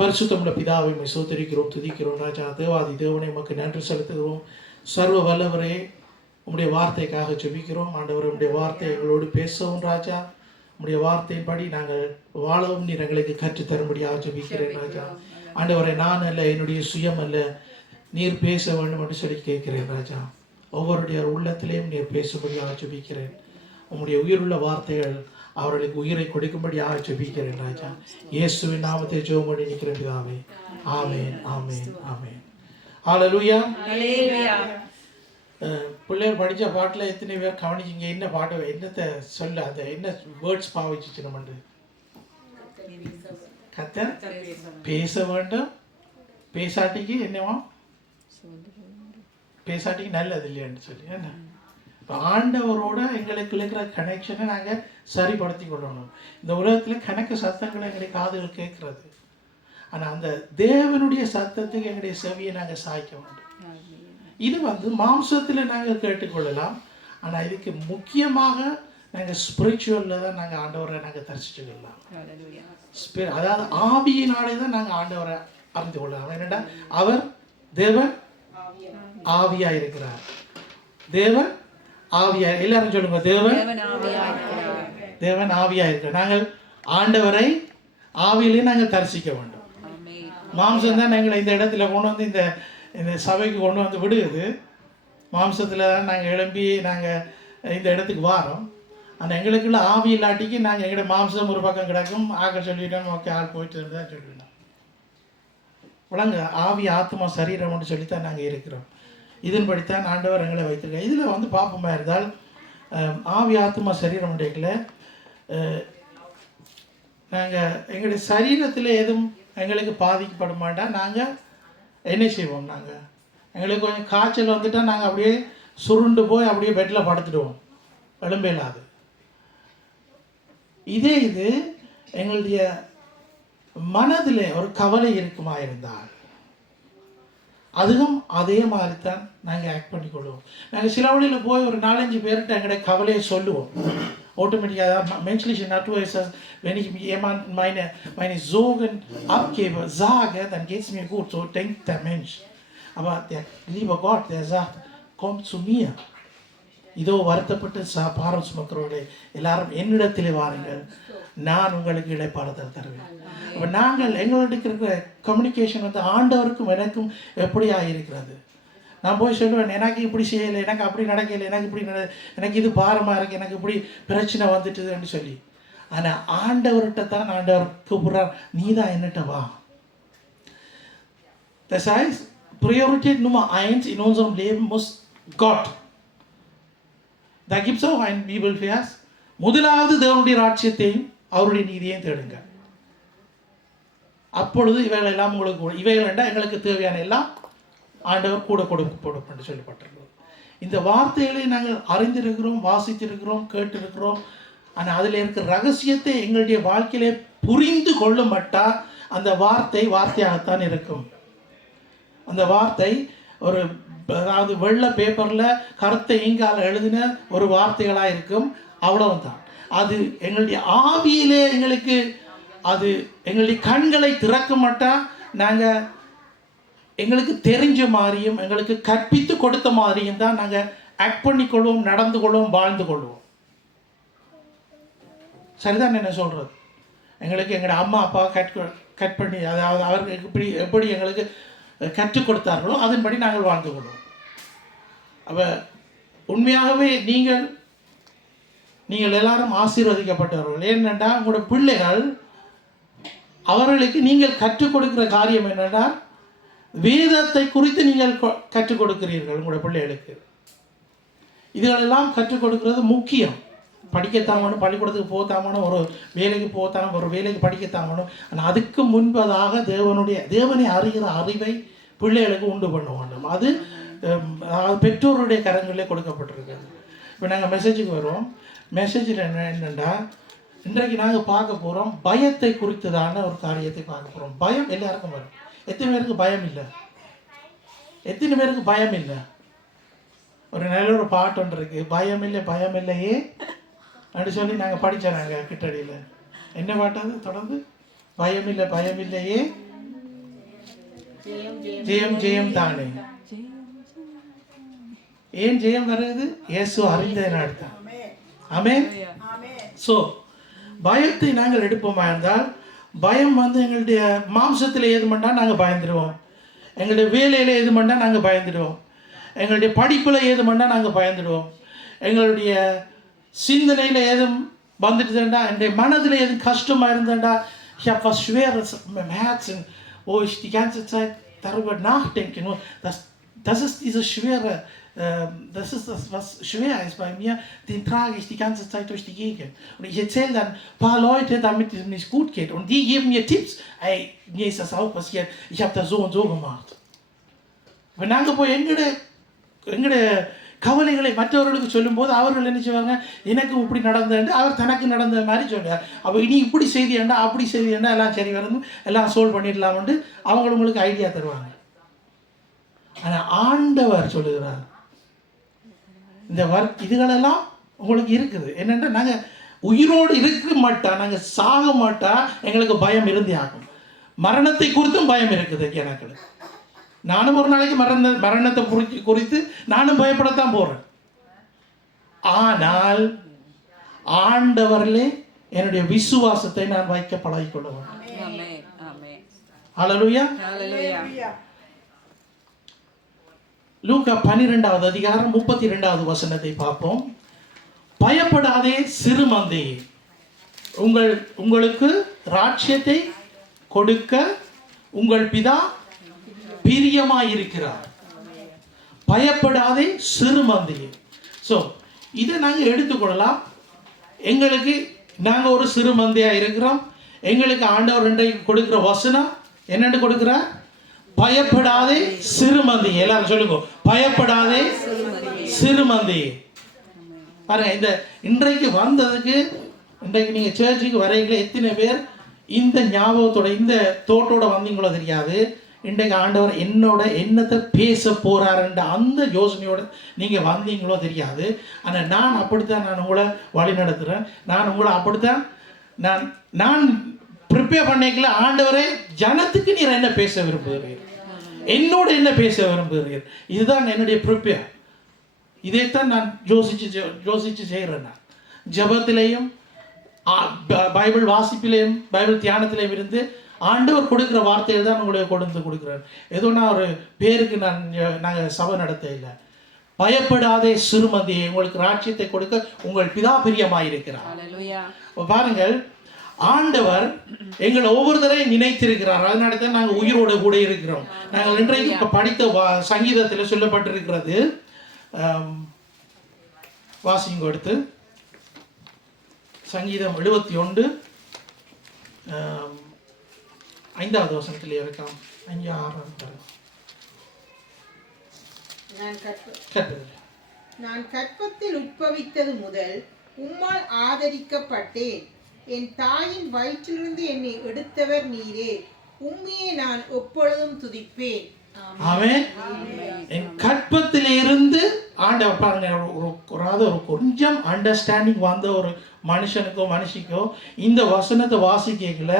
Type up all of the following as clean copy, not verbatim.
பரிசுத்தமுள்ள பிதாவை சோதரிக்கிறோம், துதிக்கிறோம். ராஜா தேவாதி தேவனை உமக்கு நன்றி செலுத்துகிறோம். சர்வ வல்லவரே, உம்முடைய வார்த்தைக்காக ஜெபிக்கிறோம். ஆண்டவர், உம்முடைய வார்த்தை எங்களோடு பேசவும் ராஜா, உம்முடைய வார்த்தையின்படி நாங்கள் வாழவும் நீர் எங்களுக்கு கற்றுத்தரும்படியாக ஜெபிக்கிறேன் ராஜா. ஆண்டவரை, நான் அல்ல, என்னுடைய சுயம் அல்ல, நீர் பேச வேண்டும் என்று சொல்லி கேட்கிறேன் ராஜா. ஒவ்வொருடைய உள்ளத்திலேயும் நீர் பேசும்படியாக ஜெபிக்கிறேன். உம்முடைய உயிருள்ள வார்த்தைகள் அவர்களுக்கு உயிரை கொடுக்கும்படியாக ஜெபிக்கிறேன் ராஜா. இயேசுவின் நாமத்தை ஜெபம் பண்ணி நிற்கிறேன் பிதாவே. ஆமென், ஆமென், ஆமென். ஹல்லேலூயா. பிள்ளைகள் படித்த பாட்டில் எத்தனை பேர் கவனிச்சிங்க? என்ன பாட்டு, என்னத்தை சொல்ல, அந்த என்ன வேர்ட்ஸ் பாவிச்சு நம்ம கத்த பேச வேண்டும். பேசாட்டிக்கு என்னவா, பேசாட்டிக்கு நல்லது இல்லையான்னு சொல்லி என்ன. இப்போ ஆண்டவரோட எங்களுக்கு இருக்கிற கனெக்ஷனை நாங்கள் சரிப்படுத்தி கொள்ளணும். இந்த உலகத்தில் கணக்கு சத்தங்களை எங்களுடைய காதுகள் கேட்குறது, ஆனால் அந்த தேவனுடைய சத்தத்துக்கு எங்களுடைய செவியை நாங்கள் சாய்க்க வேண்டும். இது மாம்சத்தில் நாங்கள் கேட்டுக்கொள்ளலாம், ஆனால் இதுக்கு முக்கியமாக நாங்கள் ஸ்பிரிச்சுவலில் தான் நாங்கள் ஆண்டவரை நாங்கள் தரிசிச்சுக்கலாம். அதாவது ஆவியினாலே தான் நாங்கள் ஆண்டவரை அறிந்து கொள்ளலாம். என்னடா, அவர் தேவன் ஆவியாக இருக்கிறார். தேவன் ஆவியா, எல்லாரும் சொல்லுங்க, தேவன் ஆவியா இருக்கிறார். நாங்கள் ஆண்டவரை ஆவியிலே நாங்கள் தரிசிக்க வேண்டும். மாம்சம் தான் எங்களை இந்த இடத்துல கொண்டு வந்து இந்த சபைக்கு கொண்டு வந்து விடுகிறது. மாம்சத்தில் தான் நாங்கள் எழும்பி நாங்கள் இந்த இடத்துக்கு வாரோம். ஆனால் எங்களுக்குள்ள ஆவி இல்லாட்டிக்கு நாங்கள் எங்களோட மாம்சம் ஒரு பக்கம் கிடக்கும். ஆக்க சொல்லிட்டோம், ஓகே, ஆள் போயிட்டு இருந்தால் சொல்லிடணும். உலங்க ஆவி ஆத்மா சரீரம்னு சொல்லித்தான் நாங்கள் இருக்கிறோம். இதன்படித்தான் ஆண்டவர் எங்களை வைத்திருக்கேன். இதில் பாப்பமாக இருந்தால் ஆவி ஆத்மா சரீரம் உடையல நாங்கள் எங்களுடைய சரீரத்தில் எதுவும் எங்களுக்கு பாதிக்கப்பட மாட்டால் நாங்கள் என்ன செய்வோம், நாங்கள் எங்களுக்கு கொஞ்சம் காய்ச்சல் வந்துட்டால் நாங்கள் அப்படியே சுருண்டு போய் அப்படியே பெட்டில் படுத்துடுவோம், எலும்பேலாது. இது எங்களுடைய மனதில் ஒரு கவலை இருக்குமா இருந்தால் அதுவும் அதே மாதிரி தான் நாங்கள் ஆக்ட் பண்ணிக்கொள்வோம். நாங்கள் சில வழியில் போய் ஒரு 4-5 பேர்கிட்ட எங்களுடைய கவலையை சொல்லுவோம். Automatisch, menschliche Natur ist das, wenn ich jemandem meine Sorgen abgebe, sage, dann geht es mir gut. So denkt der Mensch. Aber der liebe Gott, der sagt, kommt zu mir. இதோ வருத்தப்பட்டு பாரம் சுமக்கிறவர்களே, எல்லாரும் என்னிடத்திலே வாருங்கள், நான் உங்களுக்கு இளைப்பாறுதல் தருவேன். அப்போ நாங்கள் எங்களுக்கு இருக்கிற கம்யூனிகேஷன் ஆண்டவருக்கும் எனக்கும் எப்படியா இருக்கிறது. நான் போய் சொல்லுவேன், எனக்கு இப்படி செய்யலை, எனக்கு அப்படி நடக்கலை, எனக்கு இது பாரமாக இருக்குது, எனக்கு இப்படி பிரச்சனை வந்துட்டுதுன்னு சொல்லி. ஆனால் ஆண்டவர்கிட்ட தான் ஆண்டவர் கூப்பிட்றார், நீ தான் என்னட்ட வா. Das heißt, Priorität Nummer 1 in unserem Leben muss Gott. Da gibt es auch einen Bibelvers. முதலாவது தேவனுடைய ராஜ்யத்தையும் அவருடைய நீதியையும் தேடுங்க, அப்பொழுது இவைகள் எல்லாம் உங்களுக்கு, இவைகள் என்றால் எங்களுக்கு தேவையான எல்லாம் ஆண்டவர் கூட கொடுக்கப்படும் என்று சொல்லப்பட்டிருக்கிறது. இந்த வார்த்தைகளை நாங்கள் அறிந்திருக்கிறோம், வாசித்திருக்கிறோம், கேட்டிருக்கிறோம். ஆனால் அதில் இருக்கிற ரகசியத்தை எங்களுடைய வாழ்க்கையிலே புரிந்து கொள்ள மாட்டால் அந்த வார்த்தை வார்த்தையாகத்தான் இருக்கும். அந்த வார்த்தை ஒரு, அதாவது வெள்ளை பேப்பரில் கருத்தை இங்கால எழுதின ஒரு வார்த்தைகளாக இருக்கும், அவ்வளவுதான். அது எங்களுடைய ஆவியிலே எங்களுக்கு அது எங்களுடைய கண்களை திறக்க மாட்டால் நாங்கள் எங்களுக்கு தெரிஞ்ச மாதிரியும் எங்களுக்கு கற்பித்து கொடுத்த மாதிரியும் தான் நாங்கள் ஆக்ட் பண்ணிக்கொள்வோம், நடந்து கொள்வோம், வாழ்ந்து கொள்வோம். சரிதான் என்ன சொல்கிறது? எங்களுக்கு எங்களோட அம்மா அப்பா கட் பண்ணி, அதாவது அவர்கள் எப்படி எங்களுக்கு கற்றுக் கொடுத்தார்களோ அதன்படி நாங்கள் வாழ்ந்து கொள்வோம். அப்போ உண்மையாகவே நீங்கள் எல்லாரும் ஆசீர்வதிக்கப்பட்டவர்கள். ஏனென்றால் உங்களோட பிள்ளைகள், அவர்களுக்கு நீங்கள் கற்றுக் கொடுக்கிற காரியம் என்னென்றால் வேதத்தை குறித்து நீங்கள் கற்றுக் கொடுக்கிறீர்கள் உங்களோட பிள்ளைகளுக்கு. இதுகளெல்லாம் கற்றுக் கொடுக்கிறது முக்கியம். படிக்கத்தாமணும், பள்ளிக்கூடத்துக்கு போத்தாமணும், ஒரு வேலைக்கு போத்தாமணும், ஒரு வேலைக்கு படிக்கத்தாமணும். ஆனால் அதுக்கு முன்பதாக தேவனை அறிகிற அறிவை பிள்ளைகளுக்கு உண்டு பண்ண வேண்டும். அது பெற்றோருடைய கரங்களிலே கொடுக்கப்பட்டிருக்கிறது. இப்போ நாங்கள் மெசேஜுக்கு வருவோம். மெசேஜில் என்னென்னா, இன்றைக்கு நாங்கள் பார்க்க போகிறோம் பயத்தை குறித்ததான ஒரு காரியத்தை பார்க்க போகிறோம். பயம் எல்லாருக்கும் வரும். எத்தனை பேருக்கு பயம் இல்லை? எத்தனை பேருக்கு பயம் இல்லை? ஒரு நல்ல ஒரு பாட்டு ஒன்று இருக்குது, பயம் இல்லை பயம் இல்லையே அப்படி சொல்லி நாங்கள் படித்தோம். நாங்கள் கிட்டடியில் என்ன பாட்டு அது? தொடர்ந்து பயம் இல்லை பயம் இல்லையே ஜெயம் ஜெயம் தானே. ஏன் ஜெயம் வருது? இயேசு அறிந்ததனால் தான். ஆமென். ஸோ பயத்தை நாங்கள் எடுப்போமா இருந்தால், பயம் எங்களுடைய மாம்சத்தில் ஏது பண்ணால் நாங்கள் பயந்துடுவோம், எங்களுடைய வேலையில் ஏது பண்ணால் நாங்கள் பயந்துடுவோம், எங்களுடைய படிப்பில் ஏது பண்ணால் நாங்கள் பயந்துடுவோம், எங்களுடைய சிந்தனையில் ஏதும் வந்துட்டுதுண்டா, என்னுடைய மனதில் எதுவும் கஷ்டமாக இருந்தேன்டா, ich habe was Schweres im Herzen, wo ich die ganze Zeit darüber nachdenke. Nur das ist diese schwere, das ist das, was schwer ist bei mir, den trage ich die ganze Zeit durch die Gegend. Und ich erzähle dann ein paar Leute, damit es mir nicht gut geht. Und die geben mir Tipps. Ey, mir ist das auch passiert. Ich habe das so und so gemacht. Wenn நாங்கள் போய் எங்களுடைய கவலைகளை மற்றவர்களுக்கு சொல்லும்போது அவர்கள் என்ன செய்வாங்க, எனக்கு இப்படி நடந்தது, அவர் தனக்கு நடந்த மாதிரி சொல்லுவார். அப்போ இனி இப்படி செய்தியாண்டா அப்படி செய்தியாண்டா எல்லாம் சரி வரணும், எல்லாம் சோல்வ் பண்ணிடலாம்னு அவங்க உங்களுக்கு ஐடியா தருவாங்க. ஆனால் ஆண்டவர் சொல்லுகிறார், இந்த இதுகளெல்லாம் உங்களுக்கு இருக்குது. என்னென்னா நாங்கள் உயிரோடு இருக்க மாட்டா, நாங்கள் சாக மாட்டா, எங்களுக்கு பயம் இருந்தே ஆகும். மரணத்தை குறித்தும் பயம் இருக்குது எனக்கு. நானும் ஒரு நாளைக்கு மரணத்தை குறித்து நானும் பயப்படத்தான் போகிறேன். ஆனால் ஆண்டவரிலே என்னுடைய விசுவாசத்தை நான் வைக்க பழகிக்கொள்ளுவேன். ஹல்லேலூயா. லூக்கா 12வது அதிகாரம் 32வது வசனத்தை பார்ப்போம். பயப்படாதே சிறுமந்தையே, உங்களுக்கு ராஜ்யத்தை கொடுக்க உங்கள் பிதா பிரியமாயிருக்கிறார். பயப்படாதே சிறுமந்தையே. ஸோ இதை நாங்கள் எடுத்துக்கொள்ளலாம். எங்களுக்கு நாங்கள் ஒரு சிறுமந்தையாக இருக்கிறோம். எங்களுக்கு ஆண்டவர் இன்றைக்கு கொடுக்குற வசனம் என்னென்று கொடுக்குறார்? பயப்படாதே சிறுமந்தையே. எல்லாரும் சொல்லுங்க, பயப்படாதே சிறுமந்தையே. பாருங்க, இந்த இன்றைக்கு வந்ததுக்கு, இன்றைக்கு நீங்கள் சர்ச்சுக்கு வரையில எத்தனை பேர் இந்த ஞாபகத்தோட இந்த தோட்டோட வந்தீங்களோ தெரியாது. இன்றைக்கு ஆண்டவர் என்னத்தை பேச போறாருன்ற அந்த யோசனையோட நீங்கள் வந்தீங்களோ தெரியாது. ஆனால் நான் அப்படித்தான் நான் உங்களை வழி நடத்துகிறேன். நான் உங்களை அப்படித்தான் நான் ப்ரிப்பேர் பண்ணிக்கல. ஆண்டவரே, ஜனத்துக்கு நீர் என்ன பேச விரும்புகிறீர், என்னோட என்ன பேச விரும்புகிறீர், இதுதான் என்னுடைய ப்ரிப்பேர். இதைத்தான் நான் யோசிச்சு செய்கிறேன். நான் ஜபத்திலையும் பைபிள் வாசிப்பிலையும் பைபிள் தியானத்திலையும் இருந்து ஆண்டவர் கொடுக்குற வார்த்தையை தான் உங்களுக்கு கொடுக்குறேன். ஏதோ நான் ஒரு பேருக்கு நாங்கள் சபை நடத்த இல்லை. பயப்படாதே சிறுமதியை, உங்களுக்கு ராஜ்யத்தை கொடுக்க உங்கள் பிதா பிரியமாயிருக்கிறார். பாருங்கள், ஆண்டவர் எங்களை ஒவ்வொருத்தரையும் நினைத்திருக்கிறார். அதனால தான் நாங்கள் உயிரோடு கூட இருக்கிறோம். நாங்கள் இன்றைக்கு இப்போ படித்த சங்கீதத்தில் சொல்லப்பட்டிருக்கிறது. வாசிங்க எடுத்து சங்கீதம் 71 5வது வசனத்தில் இருக்கலாம். 5-6 நான் கற்பத்தில் உட்பவித்தது முதல் உம்மால் ஆதரிக்கப்பட்டேன். என் தாயின் வயிற்றிலிருந்து என்னை எடுத்தவர் நீரே. உம்மையே நான் எப்பொழுதும் துதிப்பேன். ஆமென். என் கற்பத்திலிருந்து ஆண்டவர் பாருங்க, ஒரு கொஞ்சம் அண்டர்ஸ்டாண்டிங் வந்த ஒரு மனுஷனுக்கோ மனுஷிக்கோ இந்த வசனத்தை வாசிக்கல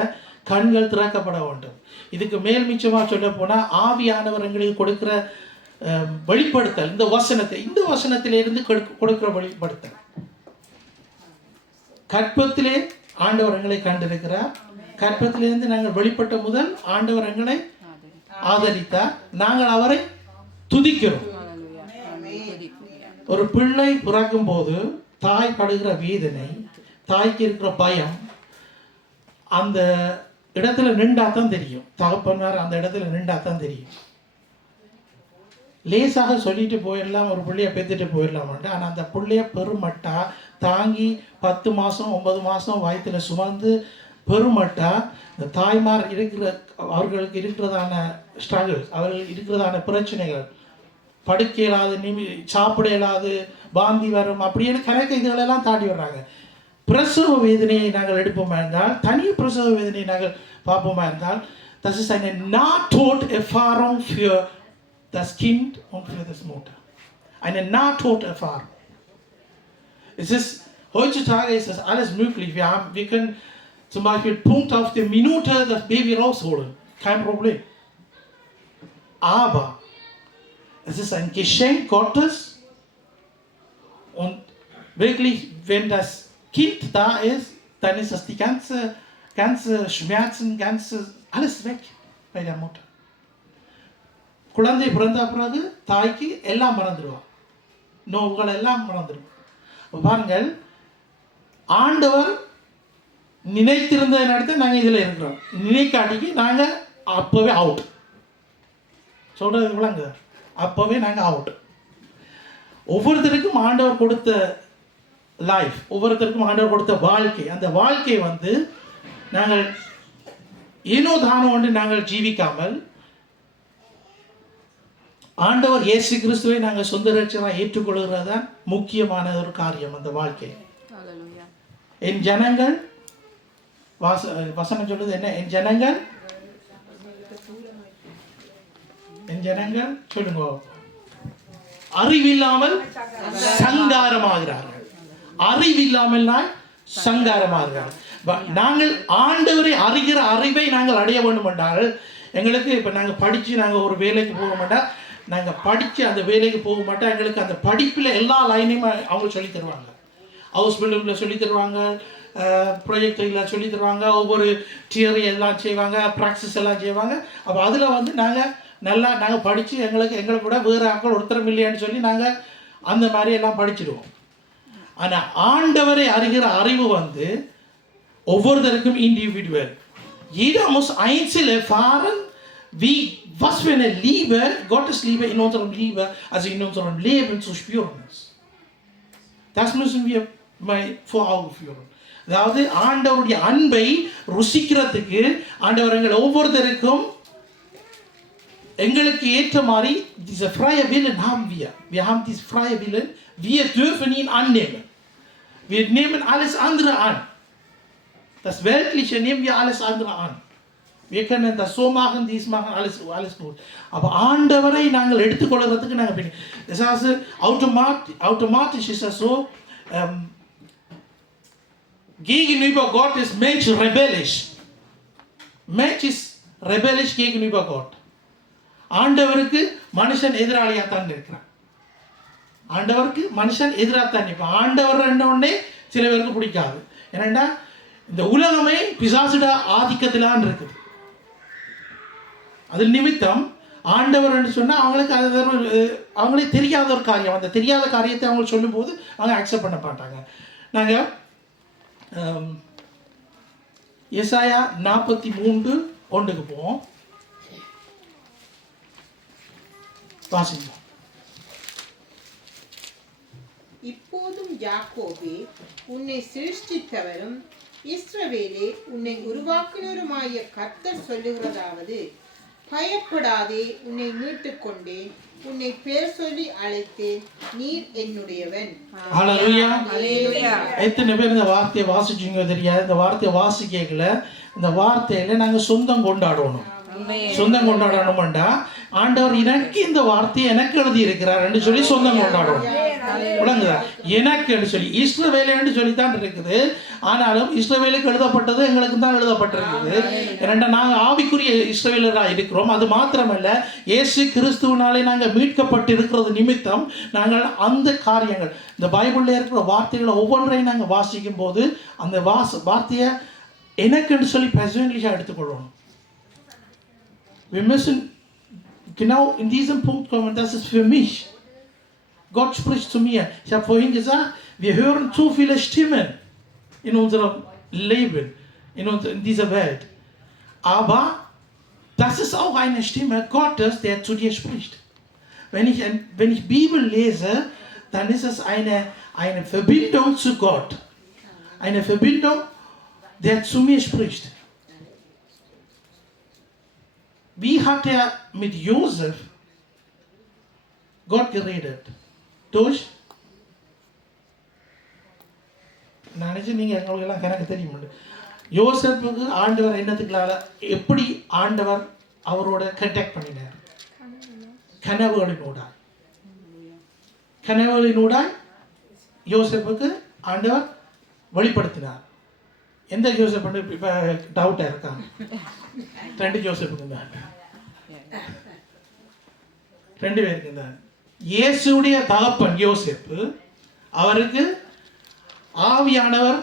கண்கள் திறக்கப்பட வேண்டும். இதுக்கு மேல் மிச்சமாக சொல்ல போனால் ஆவியானவர் எங்களுக்கு கொடுக்கிற வெளிப்படுத்தல், இந்த வசனத்திலிருந்து கொடுக்கிற வெளிப்படுத்தல். கற்பத்திலே ஆண்டவர் எங்களை கண்டிருக்கிறார். கற்பத்திலிருந்து நாங்கள் வெளிப்பட்ட முதல் ஆண்டவர் எங்களை ஆதரித்தார். நாங்கள் அவரை துதிக்கிறோம். ஒரு பிள்ளை பிறக்கும் போது தாய் படுகிற வேதனை, தாய்க்கு இருக்கிற பயம் அந்த இடத்துல நின்றாதான் தெரியும். தகப்பனார் அந்த இடத்துல நின்றாதான் தெரியும். லேசாக சொல்லிட்டு போயிடலாம், ஒரு பிள்ளைய பெற்றுட்டு போயிடலாமான்ட்டு. ஆனால் அந்த பிள்ளைய பெருமட்டா தாங்கி 10 மாதம் 9 மாதம் வயிற்றில் சுமந்து பெருமட்டா இந்த தாய்மார் அவர்களுக்கு இருக்கிறதான ஸ்ட்ரகிள்ஸ், அவர்களுக்கு இருக்கிறதான பிரச்சனைகள், படுக்க இயலாது, சாப்பிட இயலாது, பாந்தி வரும், அப்படின்னு கணக்கு இதுகளெல்லாம் தாண்டி வர்றாங்க. பிரசவ வேதனையை நாங்கள் எடுப்போமா இருந்தால், தனி பிரசவ வேதனையை நாங்கள் பார்ப்போமா இருந்தால், das ist eine Nahtoderfahrung für das Kind und für das Mutter. Eine Nahtoderfahrung. Heutzutage ist das alles möglich. Wir können zum Beispiel Punkt auf die Minute das Baby rausholen. Kein Problem. Aber es ist ein Geschenk Gottes und wirklich, wenn das Kind da ist, dann ist das die ganze Schmerzen, alles weg bei der Mutter. குழந்தை பிறந்த பிறகு தாய்க்கு எல்லாம் மறந்துடுவார், நோவுகள் எல்லாம் மறந்துடும். பாருங்கள், ஆண்டவர் நினைத்திருந்த நேரத்தில் நாங்கள் இதில் இருக்கிறோம், நினைக்காட்டிக்கு நாங்கள் அப்போவே அவுட். சொல்கிறது விளங்க, அப்போவே நாங்கள் அவுட். ஒவ்வொருத்தருக்கும் ஆண்டவர் கொடுத்த லைஃப், ஒவ்வொருத்தருக்கும் ஆண்டவர் கொடுத்த வாழ்க்கை, அந்த வாழ்க்கை வந்து நாங்கள் ஏனோ தானோ ஒன்று நாங்கள் ஜீவிக்காமல் ஆண்டவர் இயேசு கிறிஸ்துவை நாங்கள் சொந்த ரட்சகராக ஏற்றுக்கொள்கிறது தான் முக்கியமான ஒரு காரியம். அந்த வாழ்க்கை என் ஜனங்கள் வசனம் சொல்லுது என்ன? என் ஜனங்கள் சொல்லுங்க, அறிவில்லாமல் சங்காரமாகிறார்கள். அறிவில்லாமல் சங்காரமாகிறார்கள். நாங்கள் ஆண்டவரை அறிகிற அறிவை நாங்கள் அடைய வேண்டும் என்றால், எங்களுக்கு இப்போ நாங்கள் படித்து நாங்கள் ஒரு வேலைக்கு போக மாட்டோம், நாங்கள் படித்து அந்த வேலைக்கு போக மாட்டோம், எங்களுக்கு அந்த படிப்பில் எல்லா லைனையும் அவங்க சொல்லித் தருவாங்க. ஹவுஸ் பில்டிங்கில் சொல்லித் தருவாங்க, ப்ரொஜெக்டில் சொல்லித் தருவாங்க, ஒவ்வொரு தியரி எல்லாம் செய்வாங்க, ப்ராக்டிஸ் எல்லாம் செய்வாங்க. அப்போ அதில் வந்து நாங்கள் படித்து எங்களை கூட வேறு ஆட்கள் ஒருத்தரம் இல்லையான்னு சொல்லி நாங்கள் அந்த மாதிரி எல்லாம் படிச்சிடுவோம். ஆனால் ஆண்டவரை அறிகிற அறிவு வந்து ஒவ்வொருத்தருக்கும் individual. Jeder muss einzeln erfahren, was für eine Liebe, Gottes Liebe in unserem in unserem Leben zu spüren ist. Das müssen wir mal vor Augen führen. அதாவது ஆண்டவருடைய அன்பை ருசிக்கிறதுக்கு ஆண்டவர் எங்கள் ஒவ்வொருத்தருக்கும் எங்களுக்கு ஏற்ற மாதிரி diese freie Willen haben wir. Wir haben diesen freie Willen. Wir dürfen ihn annehmen. Wir nehmen alles andere an. Das Weltliche nehmen wir alles andere an. Wir können das so machen, dies machen, alles gut. Aber ஆண்டவரை நாங்கள் எடுத்துக்கொள்கிறதுக்கு நாங்கள் das heißt, automatisch ist das so, gegenüber Gott ist Mensch rebellisch. Mensch ist rebellisch gegenüber Gott. ஆண்டவருக்கு மனுஷன் எதிராளியாக தான் இருக்கிறான். ஆண்டவருக்கு மனுஷன் எதிராக தான் நிற்பான். ஆண்டவர் என்னொன்னே சில பேருக்கு பிடிக்காது. ஏன்னா இந்த உலகமே பிசாசுட ஆதிக்கத்திலான் இருக்குது. அது நிமித்தம் ஆண்டவர் என்று சொன்னால் அவங்களுக்கு அது அவங்களே தெரியாத ஒரு காரியம். அந்த தெரியாத காரியத்தை அவங்க சொல்லும்போது அவங்க அக்செப்ட் பண்ண மாட்டாங்க. நாங்கள் எசாயா 43:1 போவோம், வாசிப்போம். இப்போதும் யாக்கோபே, உன்னை சிருஷ்டித்தவரும் இஸ்ரவேலே உன்னை உருவாக்கினருமாய கர்த்தர் சொல்லுகிறதாவது, பயப்படாதே, உன்னை மீட்டுக் கொண்டேன், உன்னை பேர் சொல்லி அழைத்தேன், நீர் என்னுடையவன். ஹல்லேலூயா. எத்தனை பேர் இந்த வார்த்தையை வாசிச்சீங்க தெரியாது? இந்த வார்த்தையை வாசிக்கல, இந்த வார்த்தையில நாங்கள் சொந்தம் கொண்டாடணும். சொந்தம் கொண்டாடணும்டா ஆண்டவர் எனக்கு இந்த வார்த்தையை எனக்கு எழுதி இருக்கிறார் என்று சொல்லி சொந்தம் கொண்டாடணும். விளங்குதா? எனக்கு சொல்லி இஸ்ரவேலுன்னு சொல்லித்தான் இருக்குது. ஆனாலும் இஸ்ரவேலுக்கு எழுதப்பட்டது எங்களுக்கு தான் எழுதப்பட்டிருக்குது. ஏன்னா நாங்கள் ஆவிக்குரிய இஸ்ரவேலராக இருக்கிறோம். அது மாத்திரமல்ல, இயேசு கிறிஸ்துவினாலே நாங்கள் மீட்கப்பட்டு இருக்கிறது நிமித்தம் நாங்கள் அந்த காரியங்கள், இந்த பைபிளில் இருக்கிற வார்த்தைகளை ஒவ்வொன்றையும் நாங்கள் வாசிக்கும் போது அந்த வார்த்தையை எனக்குன்னு சொல்லி பர்சனலியாக எடுத்துக்கொள்ளணும். Wir müssen genau in diesem Punkt kommen, das ist für mich. Gott spricht zu mir. Ich habe vorhin gesagt, wir hören zu viele Stimmen in unserem Leben, in dieser Welt. Aber das ist auch eine Stimme Gottes, der zu dir spricht. Wenn ich Bibel lese, dann ist es eine Verbindung zu Gott. Eine Verbindung, der zu mir spricht. Wie hat er mit Josef Gott geredet? Durch நினைச்சு நீங்கள் எங்களுக்கெல்லாம் கணக்கு தெரியும். யோசேப்புக்கு ஆண்டவர் என்னத்துக்குள்ளால எப்படி ஆண்டவர் அவரோட கண்டக்ட் பண்ணினார்? கனவுகளினூடாய் யோசேப்புக்கு ஆண்டவர் வெளிப்படுத்தினார். எந்த ஜோசப் பண்ணு இப்போ டவுட்டாக இருக்காங்க? 2 ஜோசப்புங்க. 2 பேர் இருந்தாங்க. இயேசுடைய தகப்பன் யோசேப்பு, அவருக்கு ஆவியானவர்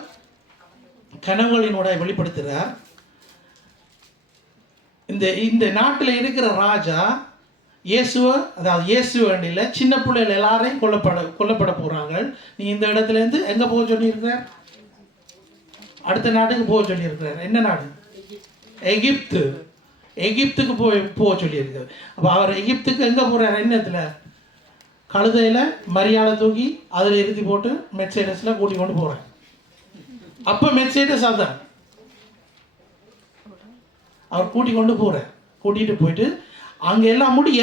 கனவுகளினோட வெளிப்படுத்துகிறார். இந்த நாட்டில் இருக்கிற ராஜா இயேசுவை, அதாவது இயேசு வேண்டியில் சின்ன பிள்ளைகள் எல்லாரையும் கொல்லப்பட போகிறாங்க. நீ இந்த இடத்துலேருந்து எங்கே போக சொல்லியிருக்கிறார்? அடுத்த நாட்டுக்கு போக சொல்லியிருக்கிறார். என்ன நாடு? எகிப்து. எகிப்துக்கு போக சொல்லியிருக்கார். அப்போ அவர் எகிப்துக்கு எங்கே போகிறார்? என்னத்தில்? கழுதையில் மரியாதை தூக்கி அதில் இறுதி போட்டு மெர்சேடஸில் கூட்டி கொண்டு போகிறார். அப்போ மெர்சேடஸ் அதான் அவர் கூட்டி கொண்டு போகிறார். கூட்டிகிட்டு போயிட்டு அங்கே எல்லாம் முடிய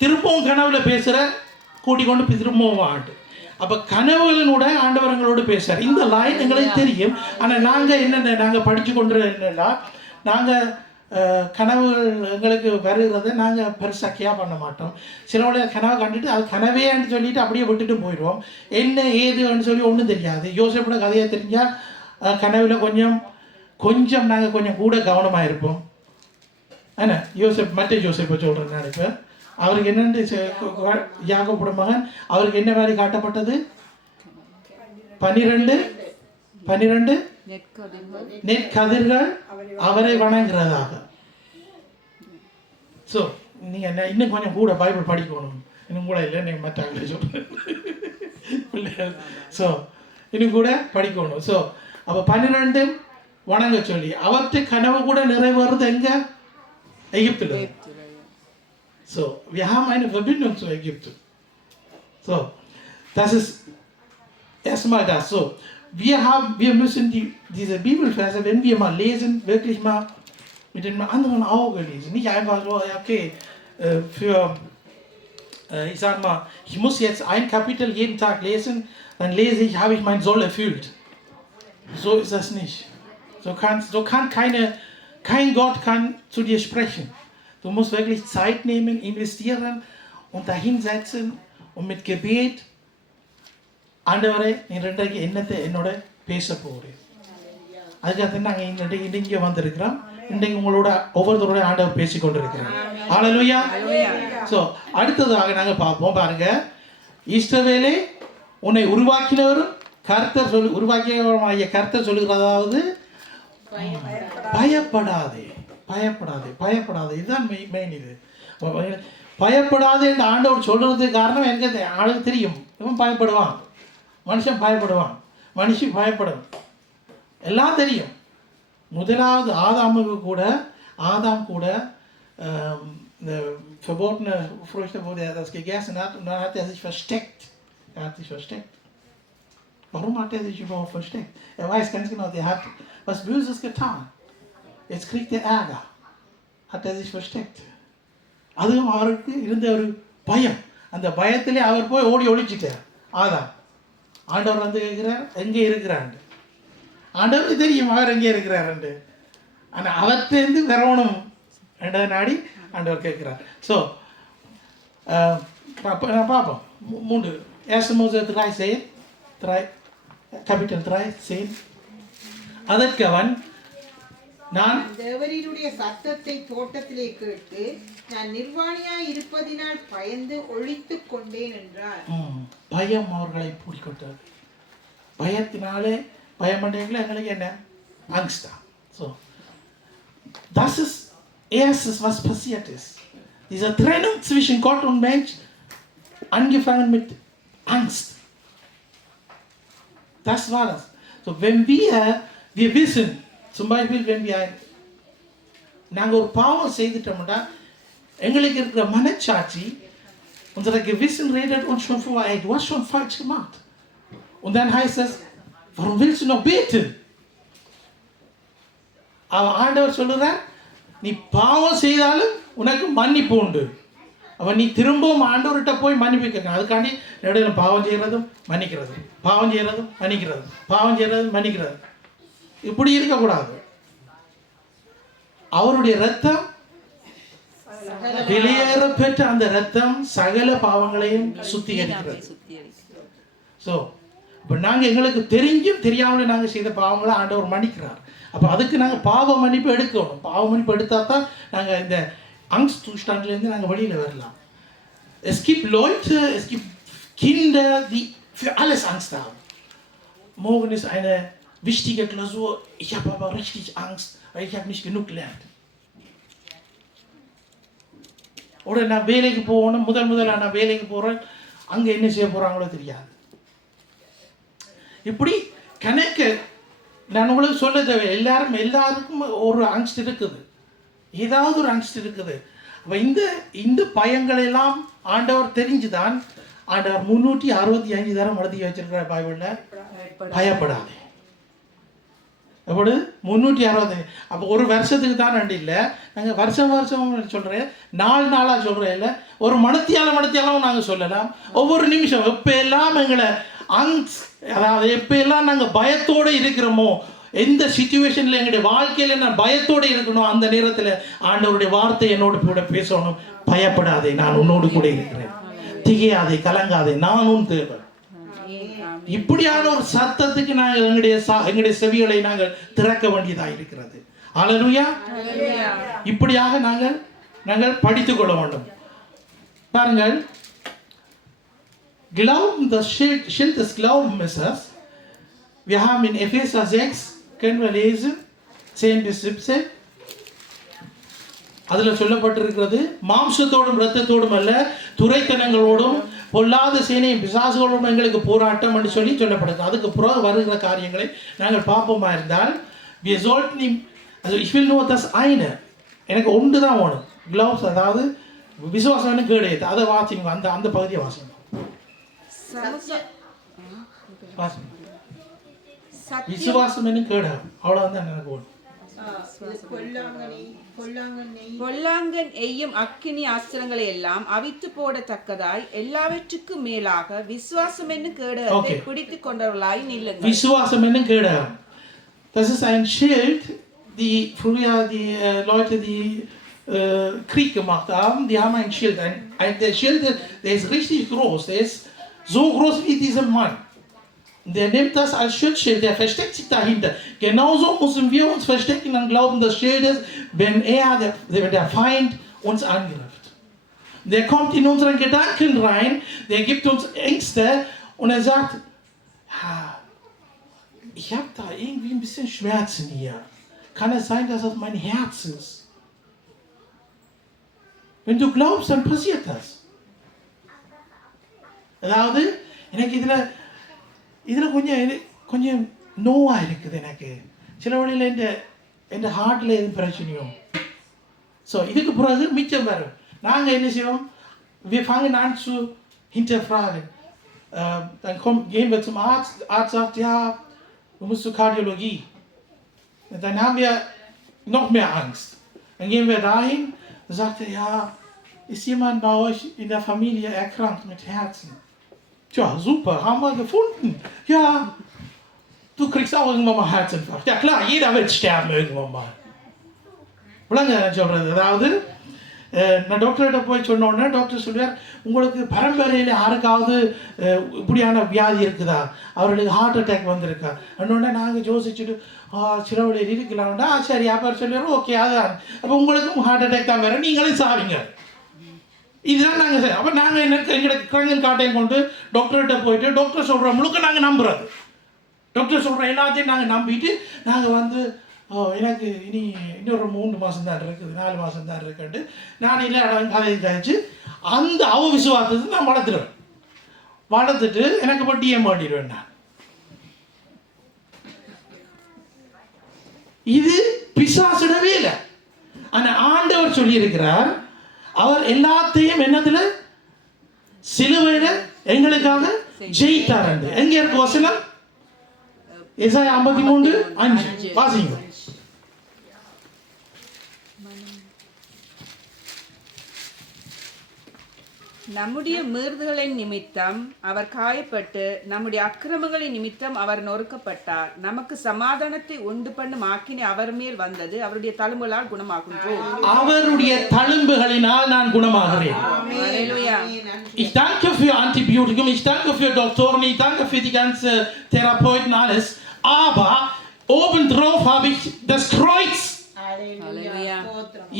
திரும்பவும் கனவுல பேசுகிற, கூட்டி கொண்டு திரும்பவும் ஆண்டு. அப்போ கனவுகளினோட ஆண்டவர்களோடு பேசுகிறார். இந்த லைன் எங்களுக்கு தெரியும். ஆனால் நாங்கள் படித்து கொண்டு என்னன்னா, நாங்கள் கனவுகள் எங்களுக்கு வருகிறத நாங்கள் பெருசாக்கியாக பண்ண மாட்டோம். சிலவடைய கனவை கண்டுட்டு அது கனவேன்னு சொல்லிட்டு அப்படியே விட்டுட்டு போயிடுவோம். என்ன ஏதுன்னு சொல்லி ஒன்றும் தெரியாது. யோசிப்பட கதையை தெரிஞ்சால் கனவில் கொஞ்சம் நாங்கள் கொஞ்சம் கூட கவனமாக இருப்போம். என்ன மற்ற யோசிப்பை சொல்கிறேன் நான். இப்போ அவருக்கு என்னென்று யாக்கோபுட மகன், அவருக்கு என்ன மாதிரி காட்டப்பட்டது? 12 நெற்கதிர்கள் அவரை வணங்குறதாக. ஸோ நீங்கள் இன்னும் கொஞ்சம் கூட பைபிள் படிக்கணும். இன்னும் கூட இல்லை, நீங்கள் மற்ற சொல்கிறேன். ஸோ இன்னும் கூட படிக்கணும். ஸோ அப்போ 12 வணங்க சொல்லி அவற்றை கனவு கூட நிறைவேறது எங்கே? Ägypten. So, wir haben eine Verbindung zu Ägypten. So, das ist erstmal das. So, wir müssen diese Bibelverse, wenn wir mal lesen, wirklich mal mit einem anderen Auge lesen. Nicht einfach so, okay, ich sag mal, ich muss jetzt ein Kapitel jeden Tag lesen, dann lese ich, habe ich mein Soll erfüllt. So ist das nicht. Kein Gott kann zu dir sprechen. Du musst wirklich Zeit nehmen, investieren und dahinsetzen und mit Gebet ஆண்டவரே நீ ரெண்டைக்கு என்னோட பேச போகிறேன். அதுக்காக நாங்கள் இன்றைக்கு வந்திருக்கிறோம். இன்றைக்கு உங்களோட ஒவ்வொருத்தரோட ஆண்டவர் பேசி கொண்டிருக்கிறோம். ஹல்லேலூயா. ஸோ அடுத்ததாக நாங்கள் பார்ப்போம். பாருங்க, இஸ்ரவேலே உன்னை உருவாக்கினவரும் உருவாக்கியவருமாகிய கர்த்தர் சொல்லுகிறதாவது பயப்படாதே. இதுதான் மெயின். இது பயப்படாதே என்று ஆண்டவர் சொல்றதுக்கு காரணம் எனக்கு ஆளுக்கு தெரியும். இவன் பயப்படுவான், மனுஷன் பயப்படுவான், மனுஷி பயப்படும், எல்லாம் தெரியும். முதலாவது ஆதாம் கூட இந்த verbotene Früchte, wo er das gegessen hat, und dann hat er sich versteckt. Warum hat er sich überhaupt versteckt? Er weiß ganz genau, der hat was Böses getan. Jetzt kriegt er Ärger. Hat er sich versteckt. அதுவும் அவருக்கு இருந்த ஒரு பயம். அந்த பயத்திலே அவர் போய் ஓடி ஒழிச்சிட்டார். ஆண்டவர் வந்து கேட்கிறார், எங்கே இருக்கிறாண்டு. ஆண்டவருக்கு தெரியும் அவர் எங்கே இருக்கிறாருண்டு. ஆனால் அவர்கிட்டேருந்து வரணும் என்ற நாடி ஆண்டவர் கேட்கிறார். ஸோ பார்ப்போம். 1 Mose 3 Kapitel 3:10. அதற்கு அவன், நான் தேவரீருடைய சத்தத்தை தோட்டத்திலே கேட்டு நான் நிர்வாணியாய் இருப்பதினால் பயந்து ஒளித்துக் கொண்டேன் என்றார். பயம் அவர்களை பிடிக்கொண்டது. பயத்தினாலே பயமடைகளை எங்களுக்கு என்ன? Angst. So, das ist erstes, was passiert ist. Diese Trennung zwischen Gott und Mensch, angefangen mit Angst. Das war das. So, wenn wir wissen, zum Beispiel, wenn wir நாங்கள் ஒரு பாவம் செய்துட்டோம்னா எங்களுக்கு இருக்கிற மனச்சாட்சி, unser Gewissen redet uns schon vor, du hast schon falsch gemacht. Und dann heißt es, warum willst du noch beten? Aber ஆண்டவர் சொல்லுறார், நீ பாவம் செய்தாலும் உனக்கு மன்னிப்பு உண்டு. அவன் நீ திரும்பவும் ஆண்டவர்கிட்ட போய் மன்னிப்பு கேட்கணும். அதுக்காண்டி நடுவில் பாவம் செய்கிறதும் மன்னிக்கிறது, பாவம் செய்கிறதும் மன்னிக்கிறது, பாவம் செய்கிறதும் மன்னிக்கிறது, இப்படி இருக்கக்கூடாது. அவருடைய ரத்தம் வெளியேற பெற்ற அந்த ரத்தம் சகல பாவங்களையும் சுத்திகரிக்கிறது. ஸோ இப்போ நாங்கள் எங்களுக்கு தெரிஞ்சும் தெரியாமலே நாங்கள் செய்த பாவங்களை ஆண்டவர் மன்னிக்கிறார். அப்போ அதுக்கு நாங்கள் பாவ மன்னிப்பு எடுக்கணும். பாவ மன்னிப்பு எடுத்தால் தான் நாங்கள் இந்த அங்ஸ் தூஷ்டாண்டிலேருந்து நாங்கள் வெளியில் வரலாம். Es gibt Leute, es gibt Kinder, die für alles Angst haben. Morgen ist eine wichtige Klausur, ich habe aber richtig Angst, weil ich habe nicht genug gelernt. Oder நான் வேலைக்கு போகணும், முதல்ல நான் வேலைக்கு போகிறேன், அங்கே என்ன செய்ய போகிறாங்களோ தெரியாது. இப்படி கணக்கு நான் உங்களுக்கு சொல்ல தேவை, எல்லாருக்கும் ஒரு அங்ஸ்ட் இருக்குது, ஏதாவது ஒரு அங்ஸ்ட் இருக்குது. அப்போ இந்த பயங்களெல்லாம் ஆண்டவர் தெரிஞ்சுதான் ஆண்டவர் 365 தரம் எழுதி வச்சிருக்கிற பைபிளில் பயப்படாதே. அப்படி 360. அப்போ ஒரு வருஷத்துக்கு தான் ரெண்டு இல்லை, நாங்கள் வருஷம் சொல்கிறேன், நாளாக சொல்கிறேன் இல்லை, ஒரு மணித்தியாலம் நாங்கள் சொல்லலாம். ஒவ்வொரு நிமிஷம் எப்போ எல்லாம் எங்களை அதாவது எப்போ எல்லாம் நாங்கள் பயத்தோடு இருக்கிறோமோ, எந்த சிச்சுவேஷனில் எங்களுடைய வாழ்க்கையில் நான் பயத்தோடு இருக்கணும், அந்த நேரத்தில் ஆண்டவருடைய வார்த்தை என்னோடு கூட பேசணும். பயப்படாதே, நான் உன்னோடு கூட இருக்கிறேன், திகையாதே, கலங்காதே, நான் உன் தேவன். இப்படியான ஒரு சத்தத்துக்கு நாங்கள் எங்களுடைய செவிகளை நாங்கள் திறக்க வேண்டியதாக இருக்கிறது. அல்லேலூயா. இப்படியாக நாங்கள் படித்துக் கொள்ள வேண்டும். பாருங்கள், Glauben, das Schild des Glaubens ist das. Wir haben in Epheser 6, können wir lesen, 10-17. அதில் சொல்லப்பட்டிருக்கிறது, மாம்சத்தோடும் இரத்தத்தோடும் அல்ல, துரைத்தனங்களோடும் பொல்லாத சேனையும் பிசாசுகளோடும் எங்களுக்கு போராட்டம் என்று சொல்லப்படுது. அதுக்கு பிறகு வருகிற காரியங்களை நாங்கள் பார்ப்போமா இருந்தால், wir sollten ihm, also ich will nur das eine, எனக்கு ஒன்று தான் வேணும், க்ளவுஸ், அதாவது விசுவாசம்னு கேடையது. அதை வாசிங்க, அந்த பகுதியை வாசிங்க. விசுவாசம் என்ன கேட, அவ்வளவுதான் எனக்கு ஒன்று. பொல்லாங்கன் எய்யும் அக்கினி அஸ்திரங்களை எல்லாம் அவித்து போடத்தக்கதாய் எல்லாவற்றுக்கும் மேலாக விசுவாசம் என்னும் கேடகத்தை பிடித்துக் கொண்டவர்களாய் நில்லுங்கள். விசுவாசம் என்னும் கேடகம், das ist ein Schild, die früher die Leute, die Krieg gemacht haben, die haben ein Schild. Der Schild, der ist richtig groß, der ist so groß wie dieser Mann. Der nimmt das als Schutzschild, der versteckt sich dahinter. Genauso müssen wir uns verstecken am Glauben des Schildes, wenn der Feind uns angreift. Der kommt in unseren Gedanken rein, der gibt uns Ängste und er sagt, ich habe da irgendwie ein bisschen Schmerzen hier. Kann es sein, dass das mein Herz ist? Wenn du glaubst, dann passiert das. அதாவது எனக்கு இதில் கொஞ்சம் நோவாக இருக்குது. எனக்கு சில வழியில் என் ஹார்ட்டில் எதுவும் பிரச்சனையும். ஸோ இதுக்கு பிறகு மிச்சம் வரும். நாங்கள் என்ன செய்வோம், wir fangen an zu hinterfragen. Dann gehen wir zum Arzt. Der Arzt sagt, ja, du musst zur Kardiologie. Und dann haben wir noch mehr Angst. Dann gehen wir dahin und sagt er, ja, ist jemand bei euch in der Familie erkrankt mit Herzen? Tja, super, haben wir gefunden. Ja, du kriegst auch irgendwann mal Herzinfarkt. Ja klar, jeder wird sterben irgendwann mal. அதாவது நான் டாக்டர்கிட்ட போய் சொன்னோடனே doctor சொல்லுவார், உங்களுக்கு பரம்பரையில் யாருக்காவது இப்படியான வியாதி இருக்குதா, அவர்களுக்கு ஹார்ட் அட்டாக் வந்திருக்கா அன்னொடனே நாங்கள் யோசிச்சுட்டு சில வழியில் இருக்கலாம்டா. சரி, அப்போ சொல்லுவார், ஓகே அதுதான், அப்போ உங்களுக்கும் ஹார்ட் அட்டாக் தான் வேறு, நீங்களும் சாவீங்க. இதுதான் நாங்கள் சரி. அப்போ நாங்கள் எங்களுக்கு கரங்கன் காட்டையும் கொண்டு டாக்டர்கிட்ட போயிட்டு டாக்டர் சொல்கிற முழுக்க நாங்கள் நம்புறது. டாக்டர் சொல்கிற எல்லாத்தையும் நாங்கள் நம்பிட்டு நாங்கள் எனக்கு இன்னொரு 3 மாதம் தான் இருக்குது, 4 மாதம் தான் இருக்குன்ட்டு நான் இல்லை கதையை கழிச்சு அந்த விசுவாசத்தை நான் வளர்த்துட்டு எனக்கு இப்போ டிஎம் மாட்டிடுவேன் நான். இது பிசாசுடவே இல்லை. ஆனால் ஆண்டவர் சொல்லியிருக்கிறார், அவர் எல்லாத்தையும் என்னதுல சிலுவையில எங்களுக்காக ஜெயித்தார். எங்க இருக்கு வசனம்? ஏசாயா 53:5 வாசிங்க. நம்முடைய மீறுதலின் நிமித்தம் அவர் காயப்பட்டு நம்முடைய அக்கிரமங்களின் நிமித்தம் அவர் நொறுக்கப்பட்டார். நமக்கு சமாதானத்தை உண்டு பண்ணும் ஆக்கினை அவர் மேல் வந்தது, அவருடைய தழும்புகளால் குணமாகின்றோம். அவருடைய தழும்புகளினால் நான் குணமாகிறேன். Ich danke für Antibiotikum, ich danke für Doktoren, ich danke für die ganze Therapeuten, alles. Aber obendrauf habe ich das Kreuz. Halleluja.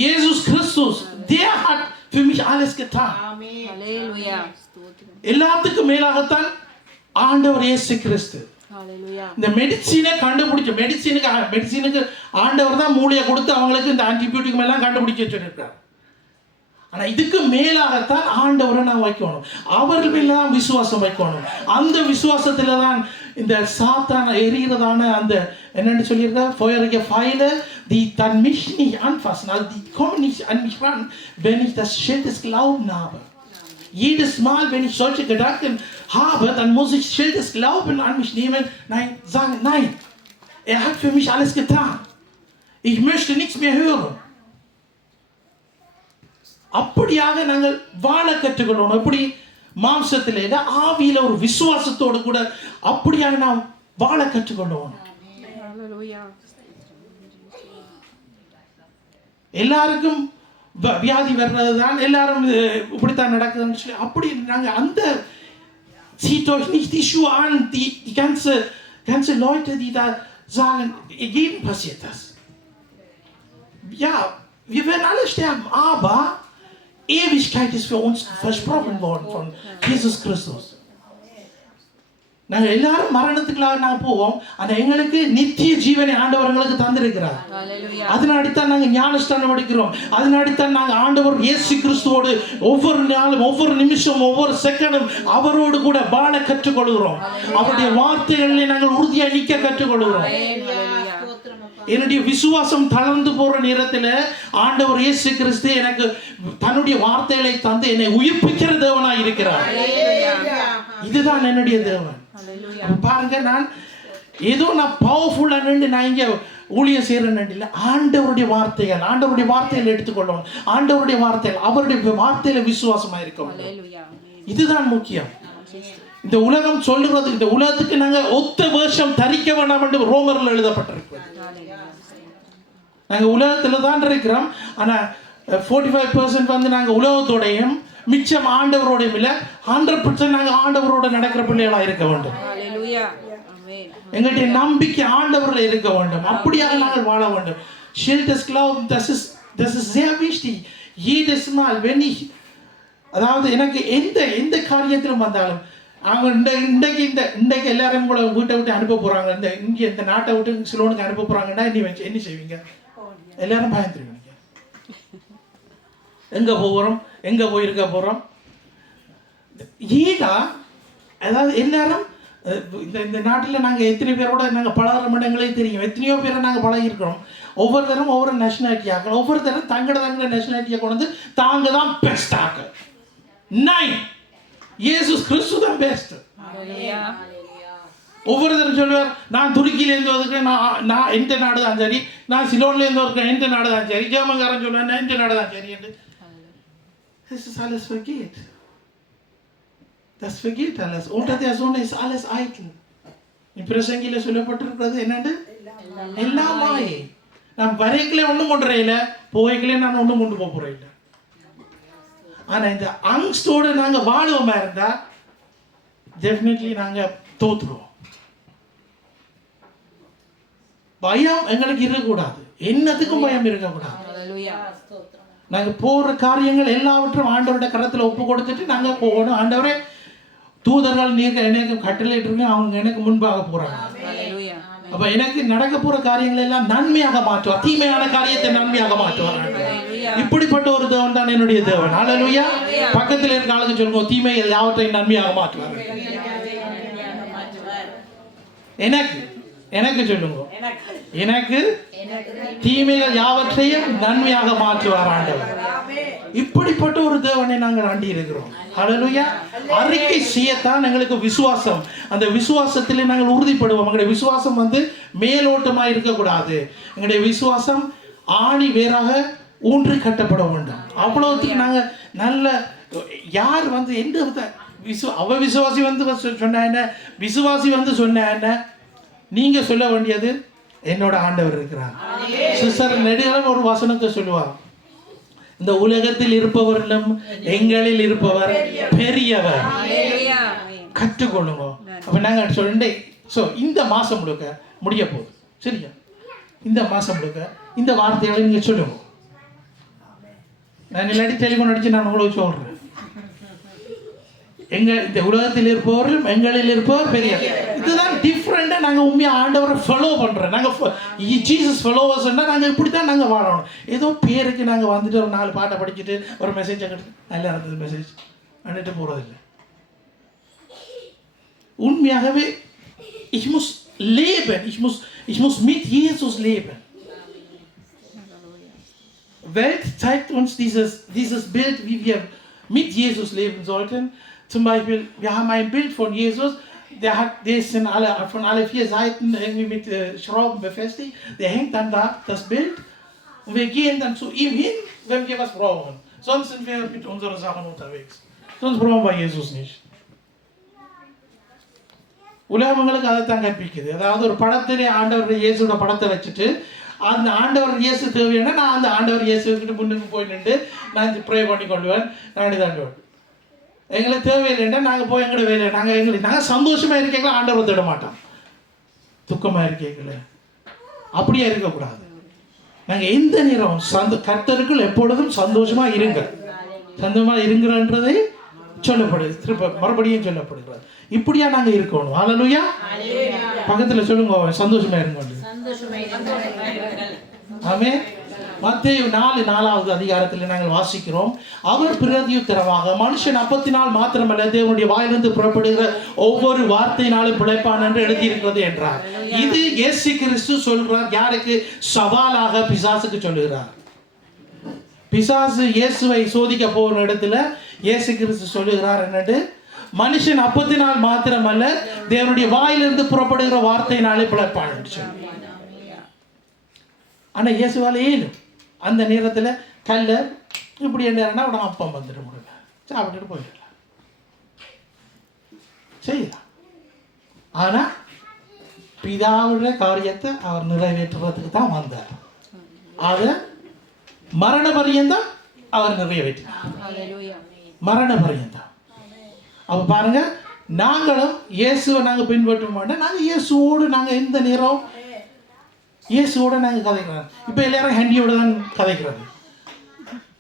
Jesus Christus, der hat für mich alles getan. ஆமென். ஹalleluya எல்லாத்துக்கும் மேலாகத்தான் ஆண்டவர் இயேசு கிறிஸ்து. ஹalleluya இந்த மெடிசினை கண்டுபிடிச்ச மெடிசினுக்கு ஆண்டவர் தான் மூளையை கொடுத்து அவங்களுக்கு இந்த ஆன்டிபயோட்டிக் எல்லாம் கண்டுபிடிச்சு வச்சுருக்கார். ஆனால் இதுக்கு மேலாகத்தான் ஆண்டவரை நான் வைக்கணும், அவர்கள் தான் விசுவாசம் வைக்கணும். அந்த விசுவாசத்தில் தான் இந்த சாத்தான எரிகிறதான அந்த என்னென்னு சொல்லியிருக்கா vorherige Pfeile, die dann mich nicht anfassen, also die kommen nicht an mich ran, wenn ich das Schild des Glaubens habe. Jedes Mal, wenn ich solche Gedanken habe, dann muss ich Schild des Glaubens an mich nehmen, sagen, nein, er hat für mich alles getan. Ich möchte nichts mehr hören. அப்படியாக நாங்கள் வாழ கற்றுக்கொள்ளணும். எப்படி மாம்சத்தில் இல்லை, ஆவியில ஒரு விசுவாசத்தோடு கூட அப்படியாக நாம் வாழ கற்றுக்கொள்ளணும். ஹalleluya எல்லாருக்கும் வியாதி வர்றது தான், எல்லாரும் இப்படித்தான் நடக்குதுன்னு சொல்லி அப்படி நாங்கள் அந்த zieht euch nicht die Schuhe an, die ganze Leute, die da sagen, jedem passiert das. Ja, wir werden alle sterben, aber Ewigkeit ist für uns versprochen worden von Jesus Christus. நாங்கள் எல்லாரும் மரணத்துக்குள்ளாக நாங்கள் போவோம், ஆனால் எங்களுக்கு நித்திய ஜீவனை ஆண்டவர் எங்களுக்கு தந்திருக்கிறார். அதனாடித்தான் நாங்கள் ஞானஸ்தானம் எடுக்கிறோம். அதனாடித்தான் நாங்கள் ஆண்டவர் இயேசு கிறிஸ்துவோடு ஒவ்வொரு நாளும் ஒவ்வொரு நிமிஷம் ஒவ்வொரு செகண்டும் அவரோடு கூட வாழ கற்றுக்கொள்கிறோம். அவருடைய வார்த்தைகளில் நாங்கள் உறுதியாக நிற்க கற்றுக்கொள்கிறோம். என்னுடைய விசுவாசம் தளர்ந்து போற நேரத்தில் ஆண்டவர் இயேசு கிறிஸ்து எனக்கு தன்னுடைய வார்த்தைகளை தந்து என்னை உயிர்ப்பிக்கிற தேவனாய் இருக்கிறார். இதுதான் என்னுடைய தேவன். பாருங்க, நான் ஏதோ நான் பவர்ஃபுல்லா நின்று நான் இங்க ஊழியம் செய்யறேன் இல்லை, ஆண்டவருடைய வார்த்தைகள் எடுத்துக்கொள்ளும். ஆண்டவருடைய வார்த்தைகள், அவருடைய வார்த்தையில விசுவாசமா இருக்கும். இதுதான் முக்கியம். இந்த உலகம் சொல்லுறது, இந்த உலகத்துக்கு நாங்க ஒத்த வேஷம் தரிக்க வேண்டாம் என்று ரோமர்ல எழுதப்பட்டிருக்கு. நாங்க உலகத்துல தான் இருக்கிறோம், ஆனா 45% வந்து நாங்க உலகத்தோடையும் மிச்சம் ஆண்டவரோடையும் இல்லை, 100% நாங்க ஆண்டவரோட நடக்கிற பிள்ளைகளா இருக்க வேண்டும். எங்களுடைய நம்பிக்கை ஆண்டவர்ல இருக்க வேண்டும். அப்படியாக நாங்கள் வாழ வேண்டும். Schild des Glaubens, das ist sehr wichtig. Jedes Mal, wenn ich, அதாவது எனக்கு எந்த காரியத்திலும் வந்தாலும் அவங்க இன்றைக்கு எல்லாரும் கூட வீட்டை விட்டு அனுப்ப போறாங்க, இந்த நாட்டை விட்டு சிலோனுக்கு அனுப்ப போறாங்கன்னா என்ன செய்வீங்க? எல்லாரும் பயந்துருவீங்க. எங்க போகிறோம், எங்க போயிருக்க போறோம்? ஏதா அதாவது எல்லாரும் இந்த நாட்டில் நாங்கள் எத்தனை பேரோட நாங்கள் பழகிற மண்டங்களே தெரியும். எத்தனையோ பேரை நாங்கள் பழகிருக்கிறோம். ஒவ்வொரு தரம் ஒவ்வொரு நேஷனாலிட்டி ஆக்கள், ஒவ்வொரு தரம் தங்கட நேஷனாலிட்டியை கொண்டு வந்து தாங்க தான் பெஸ்ட் ஆக்கள். நைன் இயேசுஸ் கிறிஸ்து தான் பெஸ்ட். ஒவ்வொருத்தரும் சொல்லுவார், நான் துருக்கியிலேருந்து வந்திருக்கேன், நான் எந்த நாடு தான் சரி, நான் சிலோன்லேருந்து இருக்கேன், எந்த நாடு தான் சரி, ஜெர்மன்காரன் சொல்லுவேன் எந்த நாடு தான் சரி என்று. Das ist alles vergeht. Das vergeht alles. Unter der Sonne ist alles eitel. In பிரசங்கில சொல்லப்பட்டிருக்கிறது என்னண்டு? எல்லாம் மாயை. நான் வரைக்கலே ஒன்றும் கொண்டு இல்லை, போய்க்கலே நான் ஒன்றும் கொண்டு போக போகிறேன் இல்லை. ஆனால் இந்த அங்ஸ்டோடு நாங்கள் வாழுவோமா இருந்தால் டெஃபினெட்லி நாங்கள் தோற்றுருவோம். பயம் எங்களுக்கு இருக்கக்கூடாது, என்னத்துக்கும் பயம் இருக்கக்கூடாது. நாங்கள் போகிற காரியங்கள் எல்லாவற்றும் ஆண்டவருடைய கரத்தில் ஒப்பு கொடுத்துட்டு நாங்கள் போகணும். ஆண்டவரே, தூதர்கள் நீங்கள் எனக்கு கட்டளையிட்டுருங்க, அவங்க எனக்கு முன்பாக போகிறாங்க. அப்போ எனக்கு நடக்க போகிற காரியங்கள் எல்லாம் நன்மையாக மாற்றுவார், தீமையான காரியத்தை நன்மையாக மாற்றுவார். இப்படிப்பட்ட ஒரு தேவன் தான் என்னுடைய தேவன். ஹல்லேலூயா. பக்கத்தில் இருக்க ஆளுக்கு சொல்லுங்க, தீமைகள் யாவற்றையும் நன்மையாக மாற்றுவார். எனக்கு சொல்லுங்க, எனக்கு தீமைகள் யாவற்றையும் நன்மையாக மாற்றுவார் ஆண்டவர். இப்படிப்பட்ட ஒரு தேவனை நாங்கள் ஆண்டி இருக்கிறோம். ஹல்லேலூயா. அறிக்கை செய்யத்தான் எங்களுக்கு விசுவாசம். அந்த விசுவாசத்தில் நாங்கள் உறுதிப்படுவோம். எங்களுடைய விசுவாசம் வந்து மேலோட்டமாக இருக்கக்கூடாது. எங்களுடைய விசுவாசம் ஆணி வேறாக ஊன்றி கட்டப்பட வேண்டும். அவ்வளோத்துக்கு நாங்கள் நல்ல யார் வந்து எந்த விசுவாசி வந்து சொன்ன என்ன, விசுவாசி வந்து சொன்ன என்ன, நீங்க சொல்ல வேண்டியது என்னோட ஆண்டவர் இருக்கிறார். சிஸ்டர் நெடுகாலம் ஒரு வசனத்தை சொல்லுவார், இந்த உலகத்தில் இருப்பவர்களும் எங்களில் இருப்பவர் பெரியவர். கற்றுக்கொள்ளுங்க. அப்ப நாங்க சொல்லிட்டேன். ஸோ இந்த மாசம் முழுக்க முடிய போகுது, சரியா? இந்த மாசம் முழுக்க இந்த வார்த்தைகளை நீங்க சொல்லுங்க. நான் இல்லாட்டி டெலிஃபோன் அடித்து நான் உங்களுக்கு சொல்கிறேன். இந்த உலகத்தில் இருப்பவர்களும் எங்களில் இருப்பவர் பெரிய. இதுதான் டிஃப்ரெண்ட்டாக நாங்கள் உண்மையாக ஆண்டவரை ஃபாலோ பண்ணுறோம். நாங்கள் ஜீசஸ் ஃபாலோவர்ஸ்னால் நாங்கள் இப்படி தான் நாங்கள் வாழணும். ஏதோ பேருக்கு நாங்கள் வந்துட்டு ஒரு 4 பாட்டை படிச்சுட்டு ஒரு மெசேஜை கட்டு நல்லா இருந்தது மெசேஜ் பண்ணிட்டு போகிறதில்லை. உண்மையாகவே ich muss leben, ich muss mit Jesus leben. Welt zeigt uns dieses Bild, wie wir mit Jesus leben sollten. Zum Beispiel, wir haben ein Bild von Jesus, der ist von alle 4 Seiten irgendwie mit Schrauben befestigt. Der hängt dann da, das Bild, und wir gehen dann zu ihm hin, wenn wir was brauchen. Sonst sind wir mit unseren Sachen unterwegs. Sonst brauchen wir Jesus nicht. உலகங்களுக்கு அதைத்தான் கற்பிக்குது. அதாவது ஒரு படத்திலே ஆண்டவர் இயேசுவோட படத்தை வச்சுட்டு அந்த ஆண்டவர் இயேசு தேவையான நான் அந்த ஆண்டவர் இயேசுக்கிட்ட முன்னுக்கு போய் நின்று நான் ப்ரே பண்ணி கொள்வேன். நான் இதாண்டுவேன். எங்களுக்கு தேவையில்லைன்னா நாங்கள் போய் எங்களோட வேலை நாங்கள் சந்தோஷமாக இருக்கீங்களா ஆண்டவர் தேட மாட்டோம். துக்கமாக இருக்கீங்களே அப்படியே இருக்கக்கூடாது. நாங்கள் எந்த நேரம் கர்த்தருக்குள் எப்பொழுதும் சந்தோஷமாக இருங்க. சந்தோஷமாக இருங்கிறன்றதை சொல்லப்படுது. திரும்ப மறுபடியும் சொல்லப்படுகிறது. இப்படியா நாங்கள் இருக்கணும். ஹல்லேலூயா. பக்கத்தில் சொல்லுங்க சந்தோஷமாக இருங்க. ஆமென். மத்தேயு 4:4 அதிகாரத்தில் நாங்கள் வாசிக்கிறோம். அவர் பிரதியுத்தரமாக மனுஷன் அப்பத்தினால் மாத்திரமல்ல தேவனுடைய வாயிலிருந்து புறப்படுகிற ஒவ்வொரு வார்த்தையினாலும் பிழைப்பான் என்று எழுதியிருக்கிறது என்றார். இது இயேசு கிறிஸ்து சொல்றார். யாருக்கு? சவாலாக பிசாசுக்கு சொல்லுகிறார். பிசாசு இயேசுவை சோதிக்க போகிற இடத்துல இயேசு கிறிஸ்து சொல்லுகிறார் என்னட்டு, மனுஷன் அப்பத்தினால் மாத்திரமல்ல தேவனுடைய வாயிலிருந்து புறப்படுகிற வார்த்தையினாலே பிழைப்பான் என்று சொல்லி. ஆனால் இயேசுவால் ஏனும் அந்த நேரத்தில் கல்ல இப்படி என்னன்னா உடனே அப்பம் வந்துட முடியல, சாப்பிட்டுட்டு போயிடலாம், செய்யலாம். ஆனால் பிதாவுடைய காரியத்தை அவர் நிறைவேற்றுறதுக்கு தான் வந்தார். அதை மரண பரியந்தம் அவர் நிறைவேற்றினார். மரண பரியந்தம். அப்போ பாருங்க, நாங்களும் இயேசுவை நாங்கள் பின்பற்ற மாட்டோம். நாங்கள் இயேசுவோடு நாங்கள் எந்த நேரம் இயேசுவோட நாங்கள் கதைக்கிறோம். இப்போ எல்லாரும் ஹண்டியோட தான் கதைக்கிறது,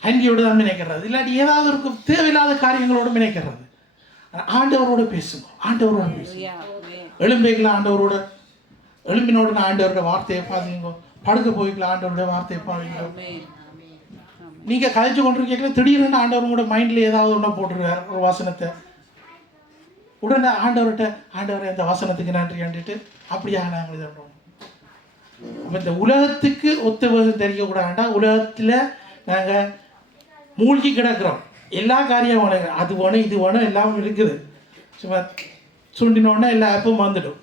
ஹண்டியோட தான் நினைக்கிறது, இல்லாட்டி ஏதாவது ஒரு தேவையில்லாத காரியங்களோட நினைக்கிறது. ஆண்டவரோட பேசுங்க, ஆண்டவரோட பேசுங்க. எலும்பைகளை ஆண்டவரோட எலும்பினோட ஆண்டவரோட வார்த்தையை பாருங்க. படுக்க போய்க்கலாம் ஆண்டவருடைய வார்த்தையை பாருங்க. நீங்கள் கதைச்சு கொண்டிருக்கீங்களா, திடீர்னு ஆண்டவர் கூட மைண்டில் ஏதாவது ஒன்றா போட்டுருவார் ஒரு வசனத்தை. உடனே ஆண்டவர்கிட்ட ஆண்டவரை அந்த வசனத்துக்கு நன்றி கண்டுட்டு அப்படியா நாங்கள் இதை பண்ணுவோம். அப்போ இந்த உலகத்துக்கு ஒத்த விதம் தெரியக்கூடாதுண்டா. உலகத்தில் நாங்கள் மூழ்கி கிடக்கிறோம். எல்லா காரியம் வேணும், அது வேணும் இது வேணும் எல்லாம் இருக்குது. சும்மா சுண்டினோடனே எல்லா ஆப்பும் வந்துடும்.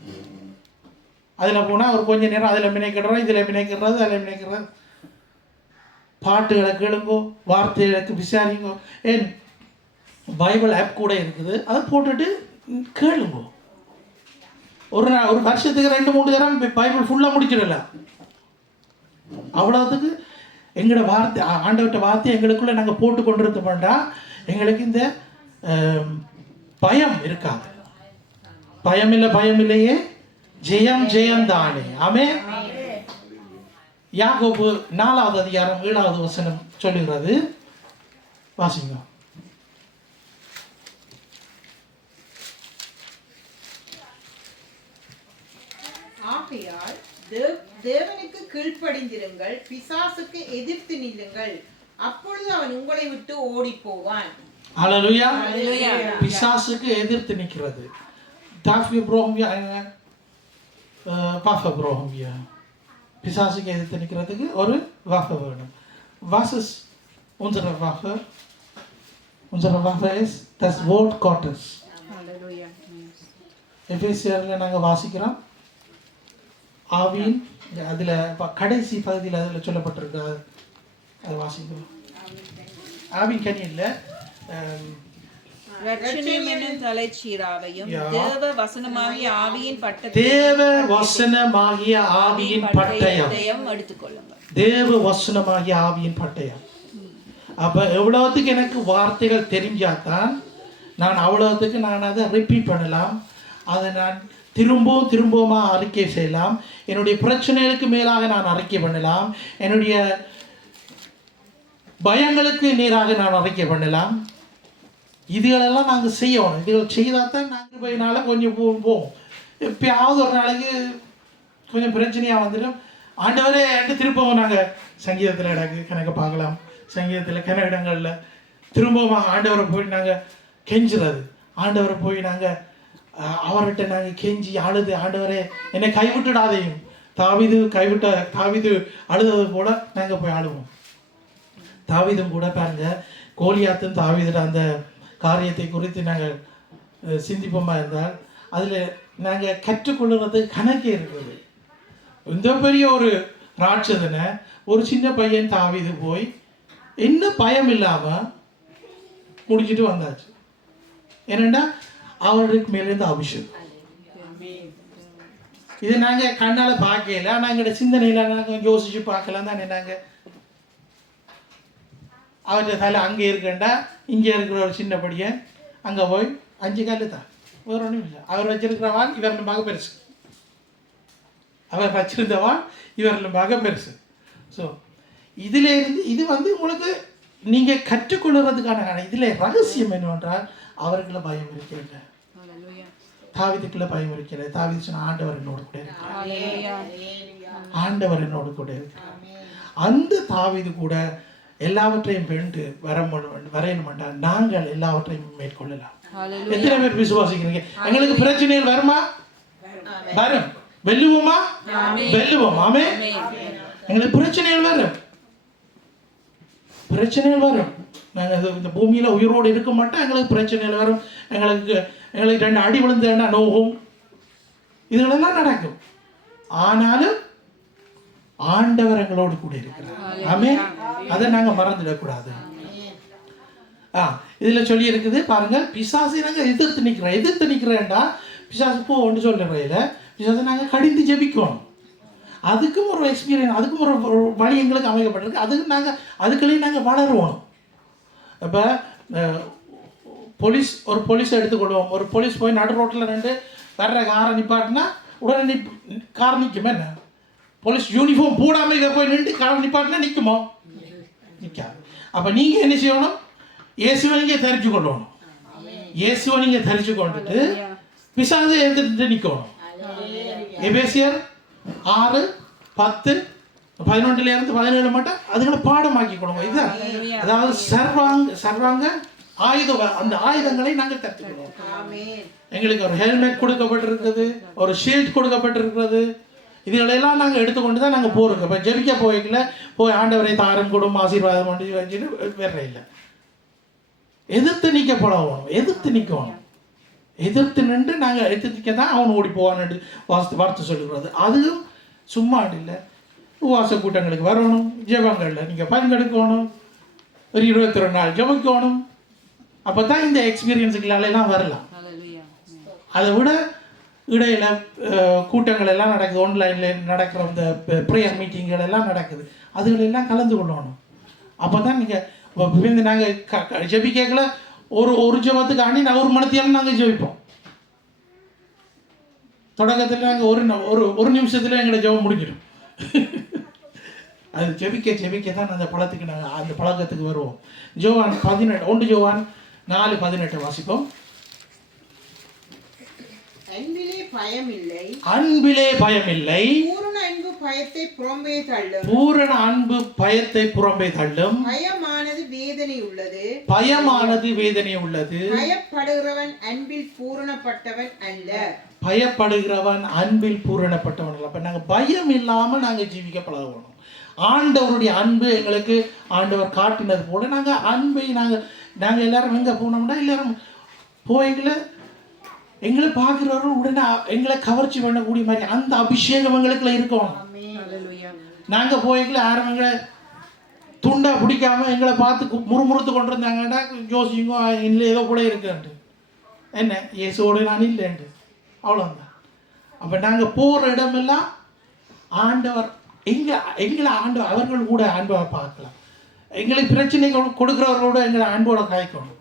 அதில் போனால் ஒரு கொஞ்சம் நேரம் அதில் மினைக்கிடுறோம், இதில் மினைக்கிறது, அதில் மினைக்கிறது. பாட்டுகளை கேளுங்கோ, வார்த்தைகளுக்கு விசாரிங்கோ. ஏன் பைபிள் ஆப் கூட இருக்குது, அதை போட்டுட்டு கேளுங்கோ. ஒரு வருஷத்துக்கு 2-3 தரம் பைபிள் ஃபுல்லாக முடிச்சிடலாம். அவ்வளோத்துக்கு எங்களோட வார்த்தை ஆண்டவர்கிட்ட வார்த்தை எங்களுக்குள்ளே நாங்கள் போட்டு கொண்டு இருந்தோம்னா எங்களுக்கு இந்த பயம் இருக்காது. பயம் இல்லையே, ஜெயம் ஜெயம் தானே. ஆமென். யாக்கோபு 4வது அதிகாரம் 7வது வசனம் சொல்லுகிறது, வாசிங்க. ஆகையால் தேவனுக்கு கீழ்ப்படிந்திருங்கள், பிசாசுக்கு எதிர்த்து நில்லுங்கள், அப்பொழுது அவன் உங்களை விட்டு ஓடி போவான். ஹல்லேலூயா. பிசாசுக்கு எதிர்த்து நிற்கிறது. Dafür brauchen wir eine Waffe brauchen wir. பிசாசுக்கு எதிர்த்து நிற்கிறதுக்கு ஒரு Waffe வேணும். Was ist unsere Waffe? Unsere Waffe ist das Wort Gottes. Halleluja. எபேசியரில் நாங்கள் வாசிக்கிறோம். ஆவியின் அதில் கடைசி பகுதியில் அதில் சொல்லப்பட்டிருக்கு, அது வாசிக்கிறோம். ஆவின் கனி இல்லை, ரட்சணியம் என்னும் தலைச்சீராவையும் தேவ வசனமாகிய ஆவியின் பட்டயம், தேவ வசனமாகிய ஆவியின் பட்டயம் எடுத்துக்கொள்ளுங்கள். தேவ வசனமாகிய ஆவியின் பட்டயம். அப்போ எவ்வளவுக்கு எனக்கு வார்த்தைகள் தெரிஞ்சாதான் நான் அவ்வளவுக்கு நான் அதை ரிப்பீட் பண்ணலாம், அதை நான் திரும்பவும் அறிக்கை செய்யலாம். என்னுடைய பிரச்சனைகளுக்கு மேலாக நான் அறிக்கை பண்ணலாம். என்னுடைய பயங்களுக்கு நேராக நான் அறிக்கை பண்ணலாம். இதுகளெல்லாம் நாங்கள் செய்யணும். இதுகள் செய்தால் தான் நாங்கள் போயினால கொஞ்சம் போவோம். எப்பயாவது ஒரு நாளைக்கு கொஞ்சம் பிரச்சனையாக வந்துடும். ஆண்டவரே என்று திரும்பவும் நாங்கள் சங்கீதத்தில் கணக்கு பார்க்கலாம். சங்கீதத்தில் கிண இடங்களில் திரும்பவும் ஆண்டவரை போய் நாங்கள் கெஞ்சுறது. ஆண்டவரை போய் நாங்கள் அவர்கிட்ட நாங்கள் கெஞ்சி அழுது, ஆண்டவரே என்னை கைவிட்டுடாதையும். தாவீது அழுதது போல நாங்கள் போய் அழுவோம். தாவீதும் கூட பாருங்க, கோலியாத்தும் தாவீதுட அந்த காரியத்தை குறித்து நாங்கள் சிந்திப்போமா இருந்தால் அதில் நாங்கள் கற்றுக்கொள்ளுறது கணக்கே இருக்குது. இந்த பெரிய ஒரு ராட்சதனை ஒரு சின்ன பையன் தாவீது போய் என்ன பயம் இல்லாமல் முடிச்சுட்டு வந்தாச்சு. ஏனெண்டா அவருக்கு மேலேருந்து அபிஷேகம். இது நாங்கள் கண்ணால் பார்க்கல, நாங்கள் சிந்தனையில் நாங்கள் யோசிச்சு பார்க்கலாம் தானே. நாங்கள் அவர்கிட்ட தலை அங்கே இருக்கண்டா, இங்கே இருக்கிற ஒரு சின்ன படியன் அங்கே போய் 5 கல் தான், வேறு ஒன்றும் இல்லை. அவர் வச்சிருக்கிறவான் இவரில் மக பெருசு, அவர் வச்சிருந்தவான் இவரில் மக பெருசு. ஸோ இதில் இருந்து இது உங்களுக்கு நீங்கள் கற்றுக்கொள்ளுறதுக்கான இதில் ரகசியம் என்னவென்றால் அவர்களை பயம் இருக்கிறது. தாவீதுக்குள்ள பயம் இருக்கிறது. தாவீது சொன்ன ஆண்டவர் என்னோடு கூட இருக்கிறார், ஆண்டவர் என்னோடு கூட இருக்கிறார். அந்த தாவீது கூட எல்லாவற்றையும் வென்று வரையணும்டா நாங்கள் எல்லாவற்றையும் மேற்கொள்ளலாம். எத்தனை பேர் விசுவாசிக்கிறீங்க? எங்களுக்கு பிரச்சனைகள் வருமா? வரும். வெல்லுவோமா? வெல்லுவோம். ஆமே. எங்களுக்கு பிரச்சனைகள் வரும், பிரச்சனைகள் வரும். நாங்கள் இந்த பூமியில் உயிரோடு இருக்க மாட்டோம். எங்களுக்கு பிரச்சனைகள் வரும். எங்களுக்கு 2 அடி விழுந்தேன்னா நோகும். இதுகளெல்லாம் நடக்கும். ஆனாலும் ஆண்டவர் எங்களோடு கூட இருக்கிறார். ஆமே. அதை நாங்கள் மறந்துடக்கூடாது. இதில் சொல்லி இருக்குது பாருங்க, பிசாசை நாங்கள் எதிர்த்து நிற்கிறேன்டா பிசாசு போன்னு சொல்லுறையில பிசாசை நாங்கள் கடிந்து ஜெபிக்கணும். அதுக்கும் ஒரு எக்ஸ்பீரியன்ஸ், அதுக்கும் ஒரு வழி எங்களுக்கு அமைக்கப்பட்டிருக்கு. அதுக்குள்ளேயும் நாங்கள் வளருவோம். இப்போ ஒரு போலீஸை எடுத்துக்கொள்வோம். ஒரு போலீஸ் போய் நடு ரோட்டில் வர்ற காரை நிப்பாட்டினா உடனே கார் நிற்குமே. என்ன போலீஸ் யூனிஃபார்ம் போடாமல் இதை போய் நின்று காரை நிப்பாட்டினா நிற்குமோ? நிற்காது. அப்போ நீங்கள் என்ன செய்யணும்? இயேசுவை நீங்கள் தெரிஞ்சு கொள்ளணும். இயேசுவை நீங்கள் தெரிஞ்சு கொண்டுட்டு பிசாசை எடுத்துட்டு நிற்கணும். எபேசியர் 6:10-11 மட்டும் அதுகளை பாடமாக்கி கொடுங்க. இதுதான் அதாவது சர்வாங்க அந்த ஆயுதங்களை நாங்கள் கற்றுக்கணும். எங்களுக்கு ஒரு ஹெல்மெட் கொடுக்கப்பட்டிருக்கிறது, ஒரு ஷீல்ட் கொடுக்கப்பட்டிருக்கிறது. இதுகளெல்லாம் நாங்கள் எடுத்துக்கொண்டு தான் நாங்கள் போகிறோம். இப்போ ஜெபிக்க போய் ஆண்டவரை தாரம் கொடும் ஆசீர்வாதம் பண்ணி வச்சுட்டு வேற இல்லை. எதிர்த்து நிற்க பழகணும், எதிர்த்து நிற்கணும். எதிர்த்து நின்று நாங்கள் எதிர்த்து நிற்க தான் அவன் ஓடி போவான்னு வார்த்தை சொல்லுகிறது. அதுவும் சும்மா இல்லை. உபவாச கூட்டங்களுக்கு வரணும், ஜெபங்களில் நீங்கள் பங்கெடுக்கணும், ஒரு 22 நாள் ஜெபிக்கணும். அப்போ தான் இந்த எக்ஸ்பீரியன்ஸுகளெல்லாம் வரலாம். அதை விட இடையில கூட்டங்கள் எல்லாம் நடக்குது, ஆன்லைனில் நடக்கிற இந்த ப்ரேயர் மீட்டிங்கள் எல்லாம் நடக்குது. அதுகளெல்லாம் கலந்து கொள்ளணும். அப்போ தான் நீங்கள் நாங்கள் ஜெபிக்கல ஒரு ஜெபத்துக்கு ஆணி நான் 1 மணித்தியாலும் நாங்கள் ஜெபிப்போம். தொடக்கத்தில் நாங்கள் ஒரு நிமிஷத்தில் எங்களை ஜெபம் முடிஞ்சிடும். அது ஜெபிக்க தான் அந்த பழக்கத்துக்கு வருவோம். யோவான் 1 யோவான் 4:18 வாசிப்போம். அன்பிலே பயமில்லை, பூரண அன்பு பயத்தை புறம்பே தள்ளும். பூரண அன்பு பயத்தை புறம்பே தள்ளும். பயமானது வேதனை உள்ளது, பயமானது வேதனை உள்ளது. பயப்படுகிறவன் அன்பில் பூரணப்பட்டவன் அல்ல. பயப்படுகிறவன் அன்பில் பூரணப்பட்டவன் அல்ல. அப்ப நாங்கள் பயம் இல்லாமல் நாங்கள் ஜீவிக்க பழகணும். ஆண்டவருடைய அன்பு எங்களுக்கு ஆண்டவர் காட்டினது போல நாங்கள் அன்பை நாங்கள் எல்லாரும் எங்கே போனோம்னா எல்லாரும் போய்களை எங்களை பார்க்குறவர்கள் உடனே எங்களை கவர்ச்சி பண்ணக்கூடிய மாதிரி அந்த அபிஷேகம் எங்களுக்குள்ள இருக்கணும். நாங்கள் போய்களை யாரும் எங்களை துண்டா பிடிக்காம எங்களை பார்த்து முறுமுறுத்து கொண்டு இருந்தாங்கன்னா யோசிங்க இல்லை ஏதோ கூட இருக்குன்ட்டு, என்ன இயேசுவோடு நான் இல்லைன்ட்டு, அவ்வளோதான். அப்போ நாங்கள் போகிற இடமெல்லாம் ஆண்டவர் எங்களை ஆண்டவர் அவர்கள் கூட அன்பை பார்க்கலாம். எங்களுக்கு பிரச்சனை கொடுக்குறவர்களோட எங்களை அன்போட காய்க்கணும்.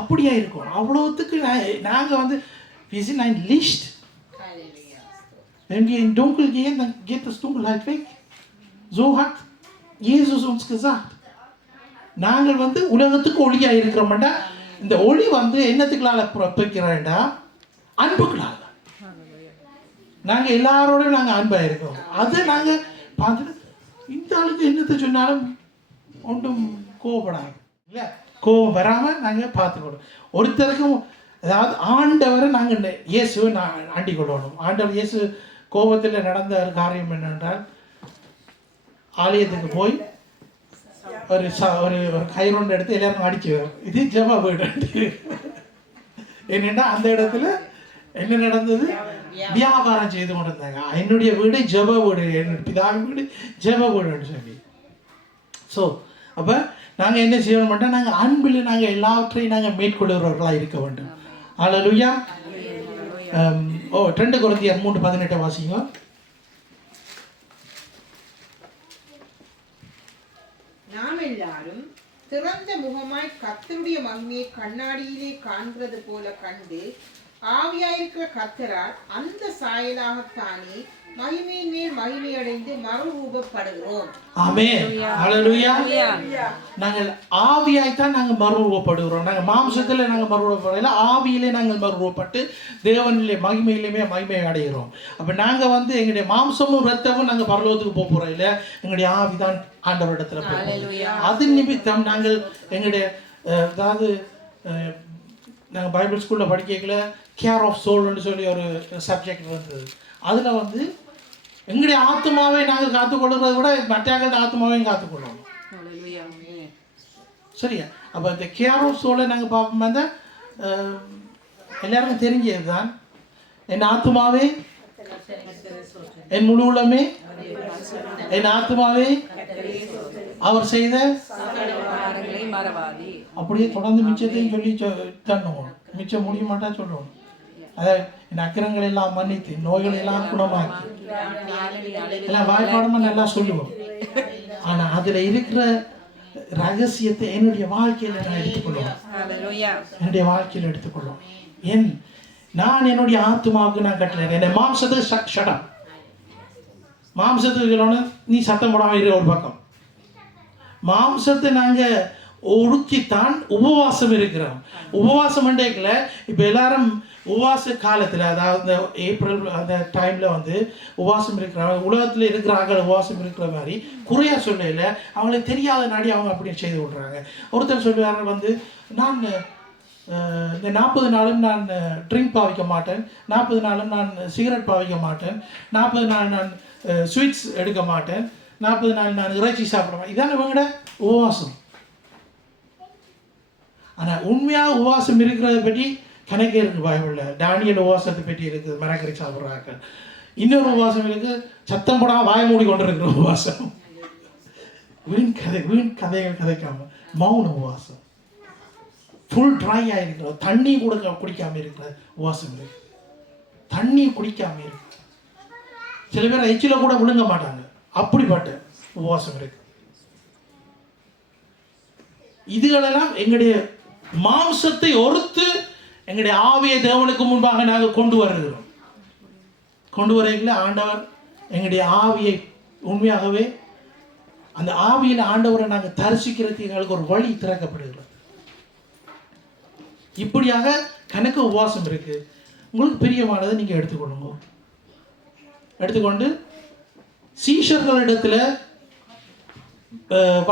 அப்படியா இருக்கும். அவ்வளோத்துக்கு நாங்கள் wir sind ein Licht. Wenn wir in Dunkel gehen, dann geht das Dunkelheit weg. So hat Jesus uns gesagt. நாங்கள் வந்து உலகத்துக்கு ஒளியாக இருக்கிறோம்டா இந்த ஒளி வந்து என்னத்துக்களால் பிறப்பிக்கிறேன்டா அன்புக்களால். நாங்கள் எல்லாரோடையும் நாங்கள் அன்பாக இருக்கிறோம். அதை நாங்கள் பார்த்துட்டு இந்த ஆளுக்கு என்னத்தை சொன்னாலும் ஒன்றும் கோவப்படாது இல்லை, கோவம் வராமல் நாங்கள் பார்த்துக்கணும். ஒருத்தருக்கும் அதாவது ஆண்டவரை நாங்கள் இயேசுவை ஆண்டி கொள்ளணும். ஆண்டவர் இயேசு கோபத்தில் நடந்த ஒரு காரியம் என்னென்றால் ஆலயத்துக்கு போய் ஒரு ஒரு கயிறு எடுத்து எல்லாரும் அடிச்சு வரும். இது ஜெப வீடு. என்னென்னா அந்த இடத்துல என்ன நடந்தது? வியாபாரம் செய்து கொண்டிருந்தாங்க. என்னுடைய வீடு ஜெப வீடு, என்னுடைய பிதாவின் வீடு ஜெப வீடுன்னு சொல்லி. ஸோ அப்போ நாங்கள் என்ன செய்ய மாட்டோம், நாங்கள் அன்பில் நாங்கள் எல்லாவற்றையும் நாங்கள் மேற்கொள்கிறவர்களாக இருக்க வேண்டும். அல்லேலூயா. 2 கொரிந்தியர் 3:18 வாசிங்க. நாம் எல்லாரும் திறந்த முகமாய் கர்த்தருடைய மகிமையை கண்ணாடியிலே காண்கிறது போல கண்டு ஆவியாயிருக்கிற கர்த்தரால் அந்த சாயலாகத்தானே மகிமையின் மேல் மகிமை அடைந்து மறுரூபப்படுகிறோம். ஆமென். ஹல்லேலூயா. நாங்கள் ஆவியாய்த்தான் நாங்கள் மறுரூபப்படுகிறோம். நாங்கள் மாம்சத்தில் நாங்கள் மறுரூபப்படல, ஆவியிலே நாங்கள் மறுரூபப்பட்டு தேவனிலே மகிமையிலுமே மகிமை அடைகிறோம். அப்போ நாங்கள் வந்து எங்களுடைய மாம்சமும் ரத்தமும் நாங்கள் பரலோகத்துக்கு போக போகிறோம் இல்லை, எங்களுடைய ஆவி தான் ஆண்டவரிடத்தில் போகிறோம். அது நிமித்தம் நாங்கள் எங்களுடைய அதாவது நாங்கள் பைபிள் ஸ்கூலில் படிக்கல கேர் ஆஃப் சோல்னு சொல்லி ஒரு சப்ஜெக்ட் இருந்தது. அதில் வந்து எங்களுடைய ஆத்மாவை நாங்கள் காத்துக்கொள்கிறத விட மற்றவர்களோட ஆத்மாவையும் காத்துக்கொள்ளணும். சரியா? அப்போ இந்த கேர் ஆஃப் சோலை நாங்கள் பார்ப்போம். அந்த எல்லாருக்கும் தெரிஞ்சது தான், என் ஆத்மாவே என் முழு உள்ளமே என் ஆத்மாவே அவர் செய்த அப்படியே தொடர்ந்து மிச்சத்தையும் சொல்லி தண்ணுவோம். மிச்சம் முடிய மாட்டா சொல்லுவோம். அதை என் அக்கிரங்களை எல்லாம் மன்னித்து நோய்களை எல்லாம் குணமாக்கி எல்லாம் வாய்ப்பாடமா நல்லா சொல்லுவோம். ஆனா அதுல இருக்கிற ரகசியத்தை என்னுடைய வாழ்க்கையில நான் எடுத்துக்கொள்ளுவேன். என்னுடைய வாழ்க்கையில எடுத்துக்கொள்ளும். நான் என்னுடைய ஆத்மாவுக்கு நான் கட்டளை என் மாம்சத்துக்கு சடம் மாம்சத்துக்கு நீ சத்தம் போடாம இரு. ஒரு பக்கம் மாம்சத்தை நாங்க ஒடுக்கித்தான் உபவாசம் இருக்கிறோம். உபவாசம் மண்டேக்கில் இப்போ எல்லாரும் உபவாச காலத்தில், அதாவது இந்த ஏப்ரல் அந்த டைமில் வந்து உபவாசம் இருக்கிறாங்க. உலகத்தில் இருக்கிறாங்க உபவாசம் இருக்கிற மாதிரி குறையா சொல்லல, அவங்களுக்கு தெரியாத நாடி அவங்க அப்படியே செய்து விட்றாங்க. ஒருத்தர் சொல்லுவாங்க வந்து நான் இந்த 40 நாளும் நான் ட்ரிங்க் பாவிக்க மாட்டேன், 40 நாளும் நான் சிகரெட் பாவிக்க மாட்டேன், 40 நாள் நான் ஸ்வீட்ஸ் எடுக்க மாட்டேன், 40 நாள் நான் இறைச்சி சாப்பிட மாட்டேன். இதான இவங்கட உபவாசம். ஆனால் உண்மையாக உபவாசம் இருக்கிறத பற்றி கணக்கே இருக்குது பைபிளில். தானியேல் உபவாசத்தை பற்றி இருக்குது, மரக்கறி சாப்பிட்றாங்க. இன்னொரு உபவாசம் இருக்குது, சத்தம் போடாமல் வாய மூடி கொண்டு இருக்கிற உபவாசம். வீண் கதைகள் கதைக்காம மௌன உபவாசம். ஃபுல் ட்ரையாக இருக்கிற, தண்ணி கூட குடிக்காமல் இருக்கிற உபவாசம் இருக்கு. தண்ணி குடிக்காம இருக்கு. சில பேர் எச்சில கூட விழுங்க மாட்டாங்க, அப்படிப்பட்ட உபவாசம் இருக்கு. இதுகளெல்லாம் எங்களுடைய மாம்சத்தை ஒருத்து எங்களுடைய ஆவியை தேவனுக்கு முன்பாக நாங்கள் கொண்டு வருகிறோம். கொண்டு வரையில் ஆண்டவர் எங்களுடைய ஆவியை உண்மையாகவே அந்த ஆவியில் ஆண்டவரை நாங்கள் தரிசிக்கிறதுக்கு எங்களுக்கு ஒரு வழி திறக்கப்படுகிறது. இப்படியாக கணக்கு உபவாசம் இருக்கு. உங்களுக்கு பிரியமானதை நீங்கள் எடுத்துக்கொள்ளுங்க. எடுத்துக்கொண்டு சீஷர்களிடத்துல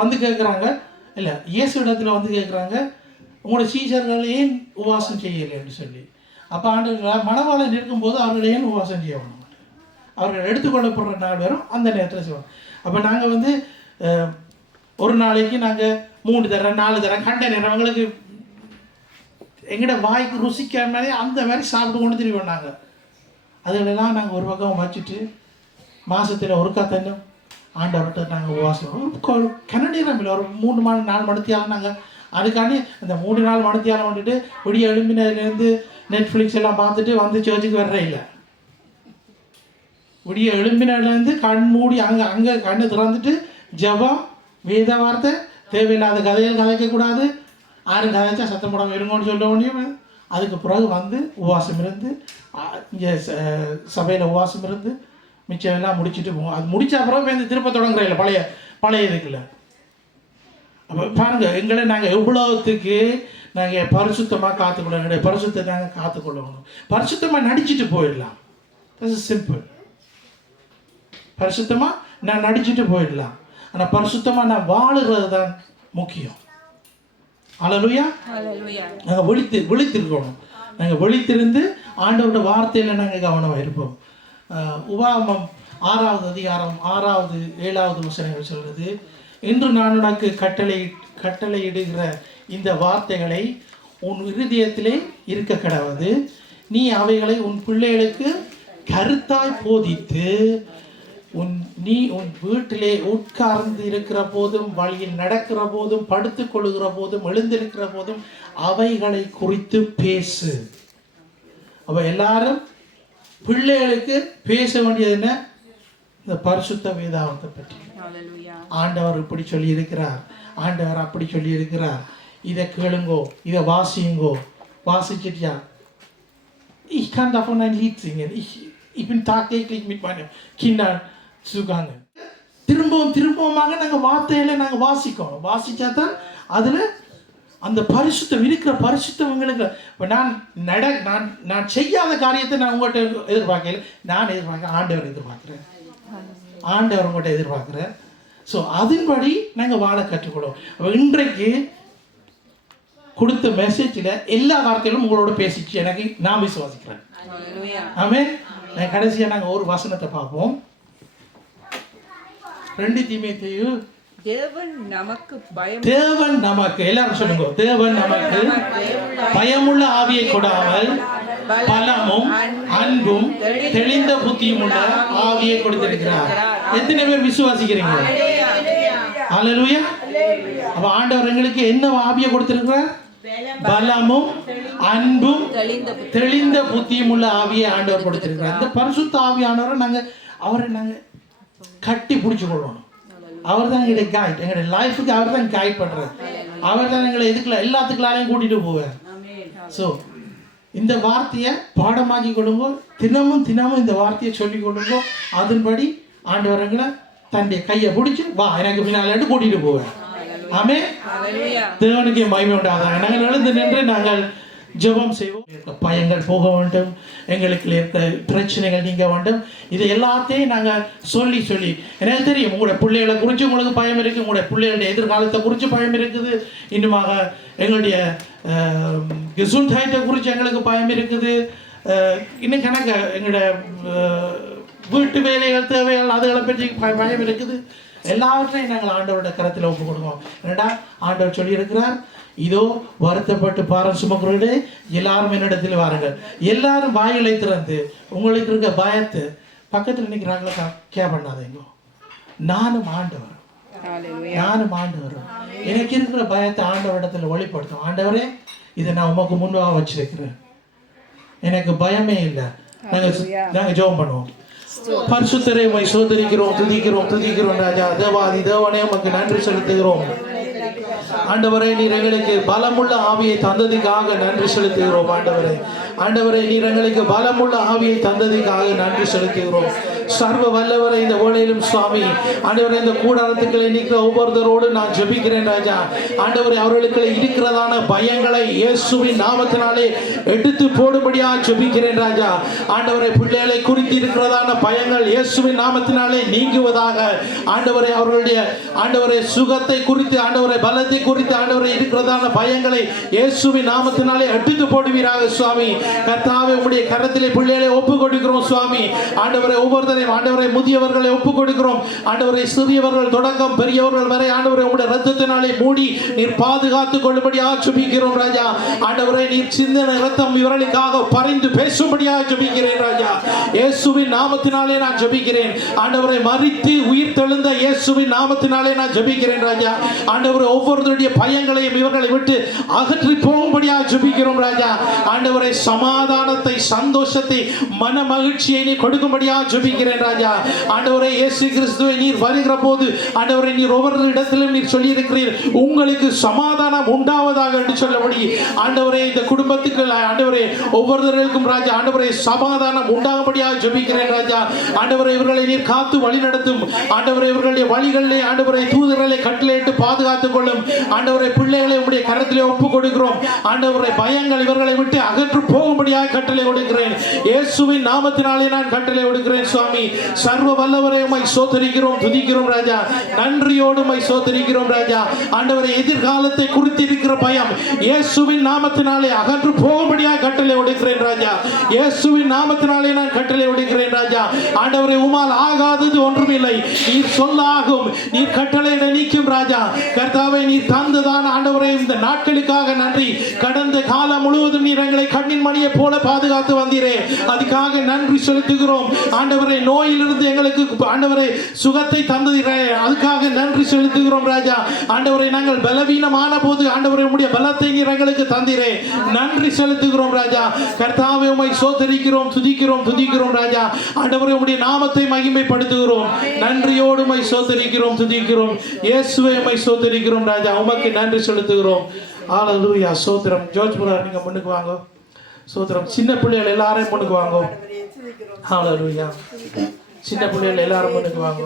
வந்து கேட்குறாங்க, இல்லை இயேசு இடத்துல வந்து கேட்குறாங்க, உங்களோட சீஷர்கள் ஏன் உபவாசம் செய்யலைன்னு சொல்லி. அப்போ ஆண்டவர் மணவாளன் இருக்கும்போது அவர்கள் ஏன் உபவாசம் செய்ய வேணும், அவர்கள் எடுத்துக்கொள்ளப்படுற நாள் வரும், அந்த நேரத்தில் செய்வோம். அப்போ நாங்கள் வந்து ஒரு நாளைக்கு நாங்கள் 3 தரம் 4 தரம் கண்ட நேரம் எங்களுக்கு எங்கள்ட வாய்க்கு ருசிக்கிற மாதிரி அந்த மாதிரி சாப்பிட்டு கொண்டு திரும்பி நாங்கள் அதுகளெல்லாம் நாங்கள் ஒரு பக்கம் வச்சுட்டு மாதத்தில் ஒருக்கா தண்ணும் ஆண்டவர்கிட்ட நாங்கள் உபவாசம் கனநேரம் இல்லை, ஒரு 3 மணி 4 மணித்தியாலும் நாங்கள் அதுக்காண்டி அந்த 3-4 மணித்தியாலம் வந்துட்டு விடிய எழும்பினதுலேருந்து நெட்ஃப்ளிக்ஸ் எல்லாம் பார்த்துட்டு வந்து சர்ச்சுக்கு வர்றே இல்லை. விடிய எழும்பினதுலேருந்து கண் மூடி அங்கே கண்ணு திறந்துட்டு ஜபம், வேத வார்த்தை, தேவையில்லாத கதைகள் கதைக்கக்கூடாது, யாரும் கதைச்சா சத்தம் போடாமல் இருங்கன்னு சொல்ல முடியும். அதுக்கு பிறகு வந்து உபவாசம் இருந்து இங்கே சபையில் உபவாசம் இருந்து மிச்சம் எல்லாம் முடிச்சுட்டு போவோம். அது முடித்த பிறகு இந்த திருப்ப தொடங்குற இல்லை பழைய இதுக்குள்ள. அப்போ பாருங்க, எங்களை நாங்கள் எவ்வளோத்துக்கு நாங்கள் பரிசுத்தமாக காத்துக்கொள்ளணும், எங்களுடைய பரிசுத்தை நாங்கள் காத்துக்கொள்ளணும். பரிசுத்தமாக நடிச்சுட்டு போயிடலாம், சிம்பிள். பரிசுத்தமாக நான் நடிச்சுட்டு போயிடலாம், ஆனால் பரிசுத்தமாக நான் வாழுறது தான் முக்கியம். அல்லேலூயா. நாங்கள் விழித்திருக்கணும். நாங்கள் விழித்திருந்து ஆண்டவரோட வார்த்தையில் நாங்கள் கவனமாக இருப்போம். உபாகமம் 6வது அதிகாரம் 6வது 7வது வசனங்கள் சொல்கிறது, இன்று நான் உனக்கு கட்டளையிடுகிற இந்த வார்த்தைகளை உன் இருதயத்திலே இருக்க கடவது, நீ அவைகளை உன் பிள்ளைகளுக்கு கருத்தாய் போதித்து நீ உன் வீட்டிலே உட்கார்ந்து இருக்கிற போதும், வழியில் நடக்கிற போதும், படுத்துக் கொள்ளுகிற போதும், எழுந்திருக்கிற போதும் அவைகளை குறித்து பேசு. அப்ப எல்லாரும் பிள்ளைகளுக்கு பேச வேண்டியது என்ன? இந்த பரிசுத்த வேதாகமத்தை பற்றி. ஆண்டவர் இப்படி சொல்லி இருக்கிறார், ஆண்டவர் அப்படி சொல்லி இருக்கிறார், இதை கேளுங்கோ, இதை வாசியுங்கோ. வாசிச்சிட்டியா? Ich kann davon ein Lied singen. Ich bin tagtäglich mit meinen Kindern zugange. திரும்பவுமாக நாங்கள் வார்த்தையில நாங்கள் வாசிக்கணும். வாசிச்சா தான் அதில் அந்த பரிசுத்தம் இருக்கிற பரிசுத்தவங்களுக்கு. இப்போ நான் செய்யாத காரியத்தை நான் உங்கள்கிட்ட எதிர்பார்க்கல, நான் ஆண்டவர் எதிர்பார்க்குறேன், ஆண்டவர் உங்கள்கிட்ட எதிர்பார்க்குறேன். ஸோ அதன்படி நாங்கள் வாழ கற்றுக்கொள்வோம். இன்றைக்கு கொடுத்த மெசேஜில் எல்லா வார்த்தைகளும் உங்களோட பேசிச்சு எனக்கு, நான் விசுவாசிக்கிறேன். ஆமென். நான் கடைசியாக நாங்கள் ஒரு வசனத்தை பார்ப்போம். 2 தீமோத்தேயு, தேவன் நமக்கு எல்லாரும் சொல்லுங்க, தேவன் நமக்கு பயமுள்ள ஆவியை கொடாமல் பலமும் அன்பும் தெளிந்த புத்தியும் உள்ள ஆவியை கொடுத்திருக்கிறார். எத்தனை பேர் விசுவாசிக்கிறீங்க? அல்லேலூயா. அப்ப ஆண்டவர் எங்களுக்கு என்ன ஆவியை கொடுத்திருக்கிறார்? பலமும் அன்பும் தெளிந்த புத்தியும் உள்ள ஆவியை ஆண்டவர் கொடுத்திருக்கிறார். இந்த பரிசுத்த ஆவியானவரை அவரை நாங்கள் கட்டி பிடிச்சு கொள்ளணும். அவர் தான் எங்களுடைய கைட், எங்களுடைய லைஃபுக்கு அவர் தான் கைட் பண்ணுறார். அவர் தான் எங்களை எல்லாத்துக்குள்ளாரையும் கூட்டிகிட்டு போவார். ஸோ இந்த வார்த்தையை பாடமாக்கி கொடுங்கோ, தினமும் இந்த வார்த்தையை சொல்லிக் கொடுங்கோ. அதன்படி ஆண்டவர் எங்களை தன்னுடைய கையை பிடிச்சி வா எனக்கு பின்னாலே கூட்டிகிட்டு போவார். ஆமென். தேவனுக்கு மகிமை உண்டாதாக. நாங்கள் எழுந்து நின்று நாங்கள் ஜெபம் செய்வோம். பயங்கள் போக வேண்டும், எங்களுக்கு இருக்க பிரச்சனைகள் நீங்க வேண்டும். இது எல்லாத்தையும் நாங்கள் சொல்லி எனக்கு தெரியும் உங்களுடைய பிள்ளைகளை குறித்து உங்களுக்கு பயம் இருக்குது, உங்களுடைய பிள்ளைகளுடைய எதிர்காலத்தை குறித்து பயம் இருக்குது, இன்னுமாக எங்களுடைய கெசுண்டைட்டை குறித்து எங்களுக்கு பயம் இருக்குது, இன்னும் கணக்கு எங்களுடைய வீட்டு வேலைகள் தேவைகள் அதுகளை பற்றி பயம் இருக்குது. எல்லாவற்றையும் நாங்கள் ஆண்டவரோட கரத்தில் ஒப்பு கொடுப்போம். என்னடா ஆண்டவர் சொல்லியிருக்கிறார், இதோ வருத்தப்பட்டு பாரம் சுமக்கிறவர்களே எல்லாரும் என்னிடத்தில் வாருங்கள். எல்லாரும் வாயிலை திறந்து உங்களுக்கு இருக்க பயத்தை பக்கத்தில் நிற்கிறாங்களா கே பண்ணாதீங்க. நானும் ஆண்டவர் எனக்கு இருக்கிற பயத்தை ஆண்டவரிடத்தில் வெளிப்படுத்தும். ஆண்டவரே, இதை நான் உமக்கு முன்பாக வச்சிருக்கிறேன், எனக்கு பயமே இல்லை. நாங்கள் ஜெபம் பண்ணுவோம். பரிசுத்தரை உம்மை சோதரிக்கிறோம், துதிக்கிறோம் ராஜா. தேவாதி தேவனே, உமக்கு நன்றி செலுத்துகிறோம். ஆண்டவரே, நீர் எங்களுக்கு பலமுள்ள ஆவியை தந்ததுக்காக நன்றி செலுத்துகிறோம். ஆண்டவரே, நீர் எங்களுக்கு பலமுள்ள ஆவியை தந்ததுக்காக நன்றி செலுத்துகிறோம். சர்வ வல்லவரை இந்த வேளையிலும் சுவாமி, ஆண்டவரே, இந்த கூடாரத்துக்களை நிற்கிற ஒவ்வொருத்தரோடு நான் ஜெபிக்கிறேன் ராஜா. ஆண்டவரே, அவர்களுக்கு இருக்கிறதான பயங்களை இயேசுவின் நாமத்தினாலே எடுத்து போடும்படியா ஜெபிக்கிறேன் ராஜா. ஆண்டவரே, பிள்ளைகளை குறித்து இருக்கிறதான பயங்கள் இயேசுவின் நாமத்தினாலே நீங்குவதாக. ஆண்டவரே, அவர்களுடைய ஆண்டவரே சுகத்தை குறித்து, ஆண்டவரே பலத்தை குறித்து, ஆண்டவரே இருக்கிறதான பயங்களை இயேசுவின் நாமத்தினாலே எடுத்து போடுவீராக சுவாமி. கர்த்தாவே, உம்முடைய கரத்திலே பிள்ளைகளை ஒப்பு கொடுக்கிறோம் சுவாமி. ஆண்டவரே, ஒவ்வொருத்தரையும் ஆண்டவரை முதியவர்களை ஒப்பு கொடுக்கிறோம். ஆண்டவரை சிறியவர்கள் தொடக்கம் பெரியவர்கள் வரை ஆண்டவரை உம்முடைய இரத்தத்தினாலே மூடி நீர் பாதுகாத்துக் கொள்ளும்படியாக ஜெபிக்கிறோம் ராஜா. ஆண்டவரை, நீர் சிந்தின இரத்தம் இவர்களுக்காக பரிந்து பேசும்படியாக ஜெபிக்கிறேன் ராஜா. இயேசுவின் நாமத்தினாலே நான் ஜெபிக்கிறேன். ஆண்டவரை, மரித்து உயிர் தெழுந்த இயேசுவின் நாமத்தினாலே நான் ஜெபிக்கிறேன் ராஜா. ஆண்டவரை, ஒவ்வொருவருடைய பயங்களையும் இவர்களை விட்டு அகற்றி போகும்படியாக ஜெபிக்கிறோம் ராஜா. ஆண்டவரை, சமாதானத்தை, சந்தோஷத்தை, மன மகிழ்ச்சியை நீ கொடுக்கும்படியாக ஜெபிக்கிறேன் ஜெபிக்கிறேன் ராஜா. ஆண்டவரே இயேசு கிறிஸ்துவை நீர் வருகிற போது ஆண்டவரே நீர் ஒவ்வொரு இடத்திலும் நீர் சொல்லி இருக்கிறீர் உங்களுக்கு சமாதானம் உண்டாவதாக என்று சொல்லபடி ஆண்டவரே இந்த குடும்பத்துக்கு ஆண்டவரே ஒவ்வொருவருக்கும் ராஜா ஆண்டவரே சமாதானம் உண்டாகும்படியாக ஜெபிக்கிறேன் ராஜா. ஆண்டவரே இவர்களை நீர் காத்து வழி நடத்தும். ஆண்டவரே இவர்களுடைய வழிகளிலே ஆண்டவரை தூதர்களை கட்டளையிட்டு பாதுகாத்துக் கொள்ளும். ஆண்டவரை பிள்ளைகளை உம்முடைய கரத்திலே ஒப்புக் கொடுக்கிறோம். ஆண்டவரை பயங்கள் இவர்களை விட்டு அகற்று போகும்படியாக கட்டளை கொடுக்கிறேன். இயேசுவின் நாமத்தினாலே நான் கட்டளை கொடுக்கிறேன் சுவாமி. சர்வ வல்லவரை உம்மை ஸ்தோத்திரிக்கிறோம், துதிக்கிறோம் ராஜா. நன்றியோடு உம்மை ஸ்தோத்திரிக்கிறோம் ராஜா. ஆண்டவரை எதிர்காலத்தை குறித்து இருக்கிற பயம் இயேசுவின் நாமத்தினாலே அகன்று போகும்படியாக கட்டளை கொடுக்கிறேன் ராஜா. இயேசுவின் நாமத்தினாலே நான் கட்டளை கொடுக்கிறேன் ராஜா. ஆண்டவரை உமால் ஆகாதது ஒன்றுமில்லை. நீர் சொல்லாகும், நீர் கட்டளையிட நீக்கும் ராஜா. கர்த்தாவை நீர் தந்துதான் ஆண்டவரை இந்த நாட்களுக்காக நன்றி. கடந்த காலம் முழுவதும் நீர் எங்களை கண்ணின் மணியை போல பாதுகாத்து வந்தீரே, அதுக்காக நன்றி செலுத்துகிறோம். ஆண்டவரை நோயிலிருந்து எங்களுக்கு ஆண்டவரை சுகத்தை தந்தீரே, அதுக்காக நன்றி செலுத்துகிறோம் ராஜா. ஆண்டவரை நாங்கள் பலவீனமான போது ஆண்டவரை உம்முடைய பலத்தை நீர் எங்களுக்கு தந்தீரே, நன்றி செலுத்துகிறோம் ராஜா. கர்த்தாவே உம்மை ஸ்தோத்திரிக்கிறோம், துதிக்கிறோம் ராஜா. ஆண்டவரை உம்முடைய நாமத்தை மகிமைப்படுத்துகிறோம். நன்றியோடு உம்மை ஸ்தோத்திரிக்கிறோம், துதிக்கிறோம். இயேசுவே உம்மை ஸ்தோத்திரிக்கிறோம் ராஜா. உமக்கு நன்றி செலுத்துகிறோம். ஹல்லேலூயா. ஸ்தோத்திரம். ஜோர்ஜ் பிரதர் நீங்க முன்னுக்கு வாங்க. ஸ்தோத்திரம். சின்ன பிள்ளைகள் எல்லாரும் முன்னுக்கு வாங்க. ஹல்லேலூயா. சின்ன பிள்ளைகள் எல்லாரும் முன்னுக்கு வாங்க.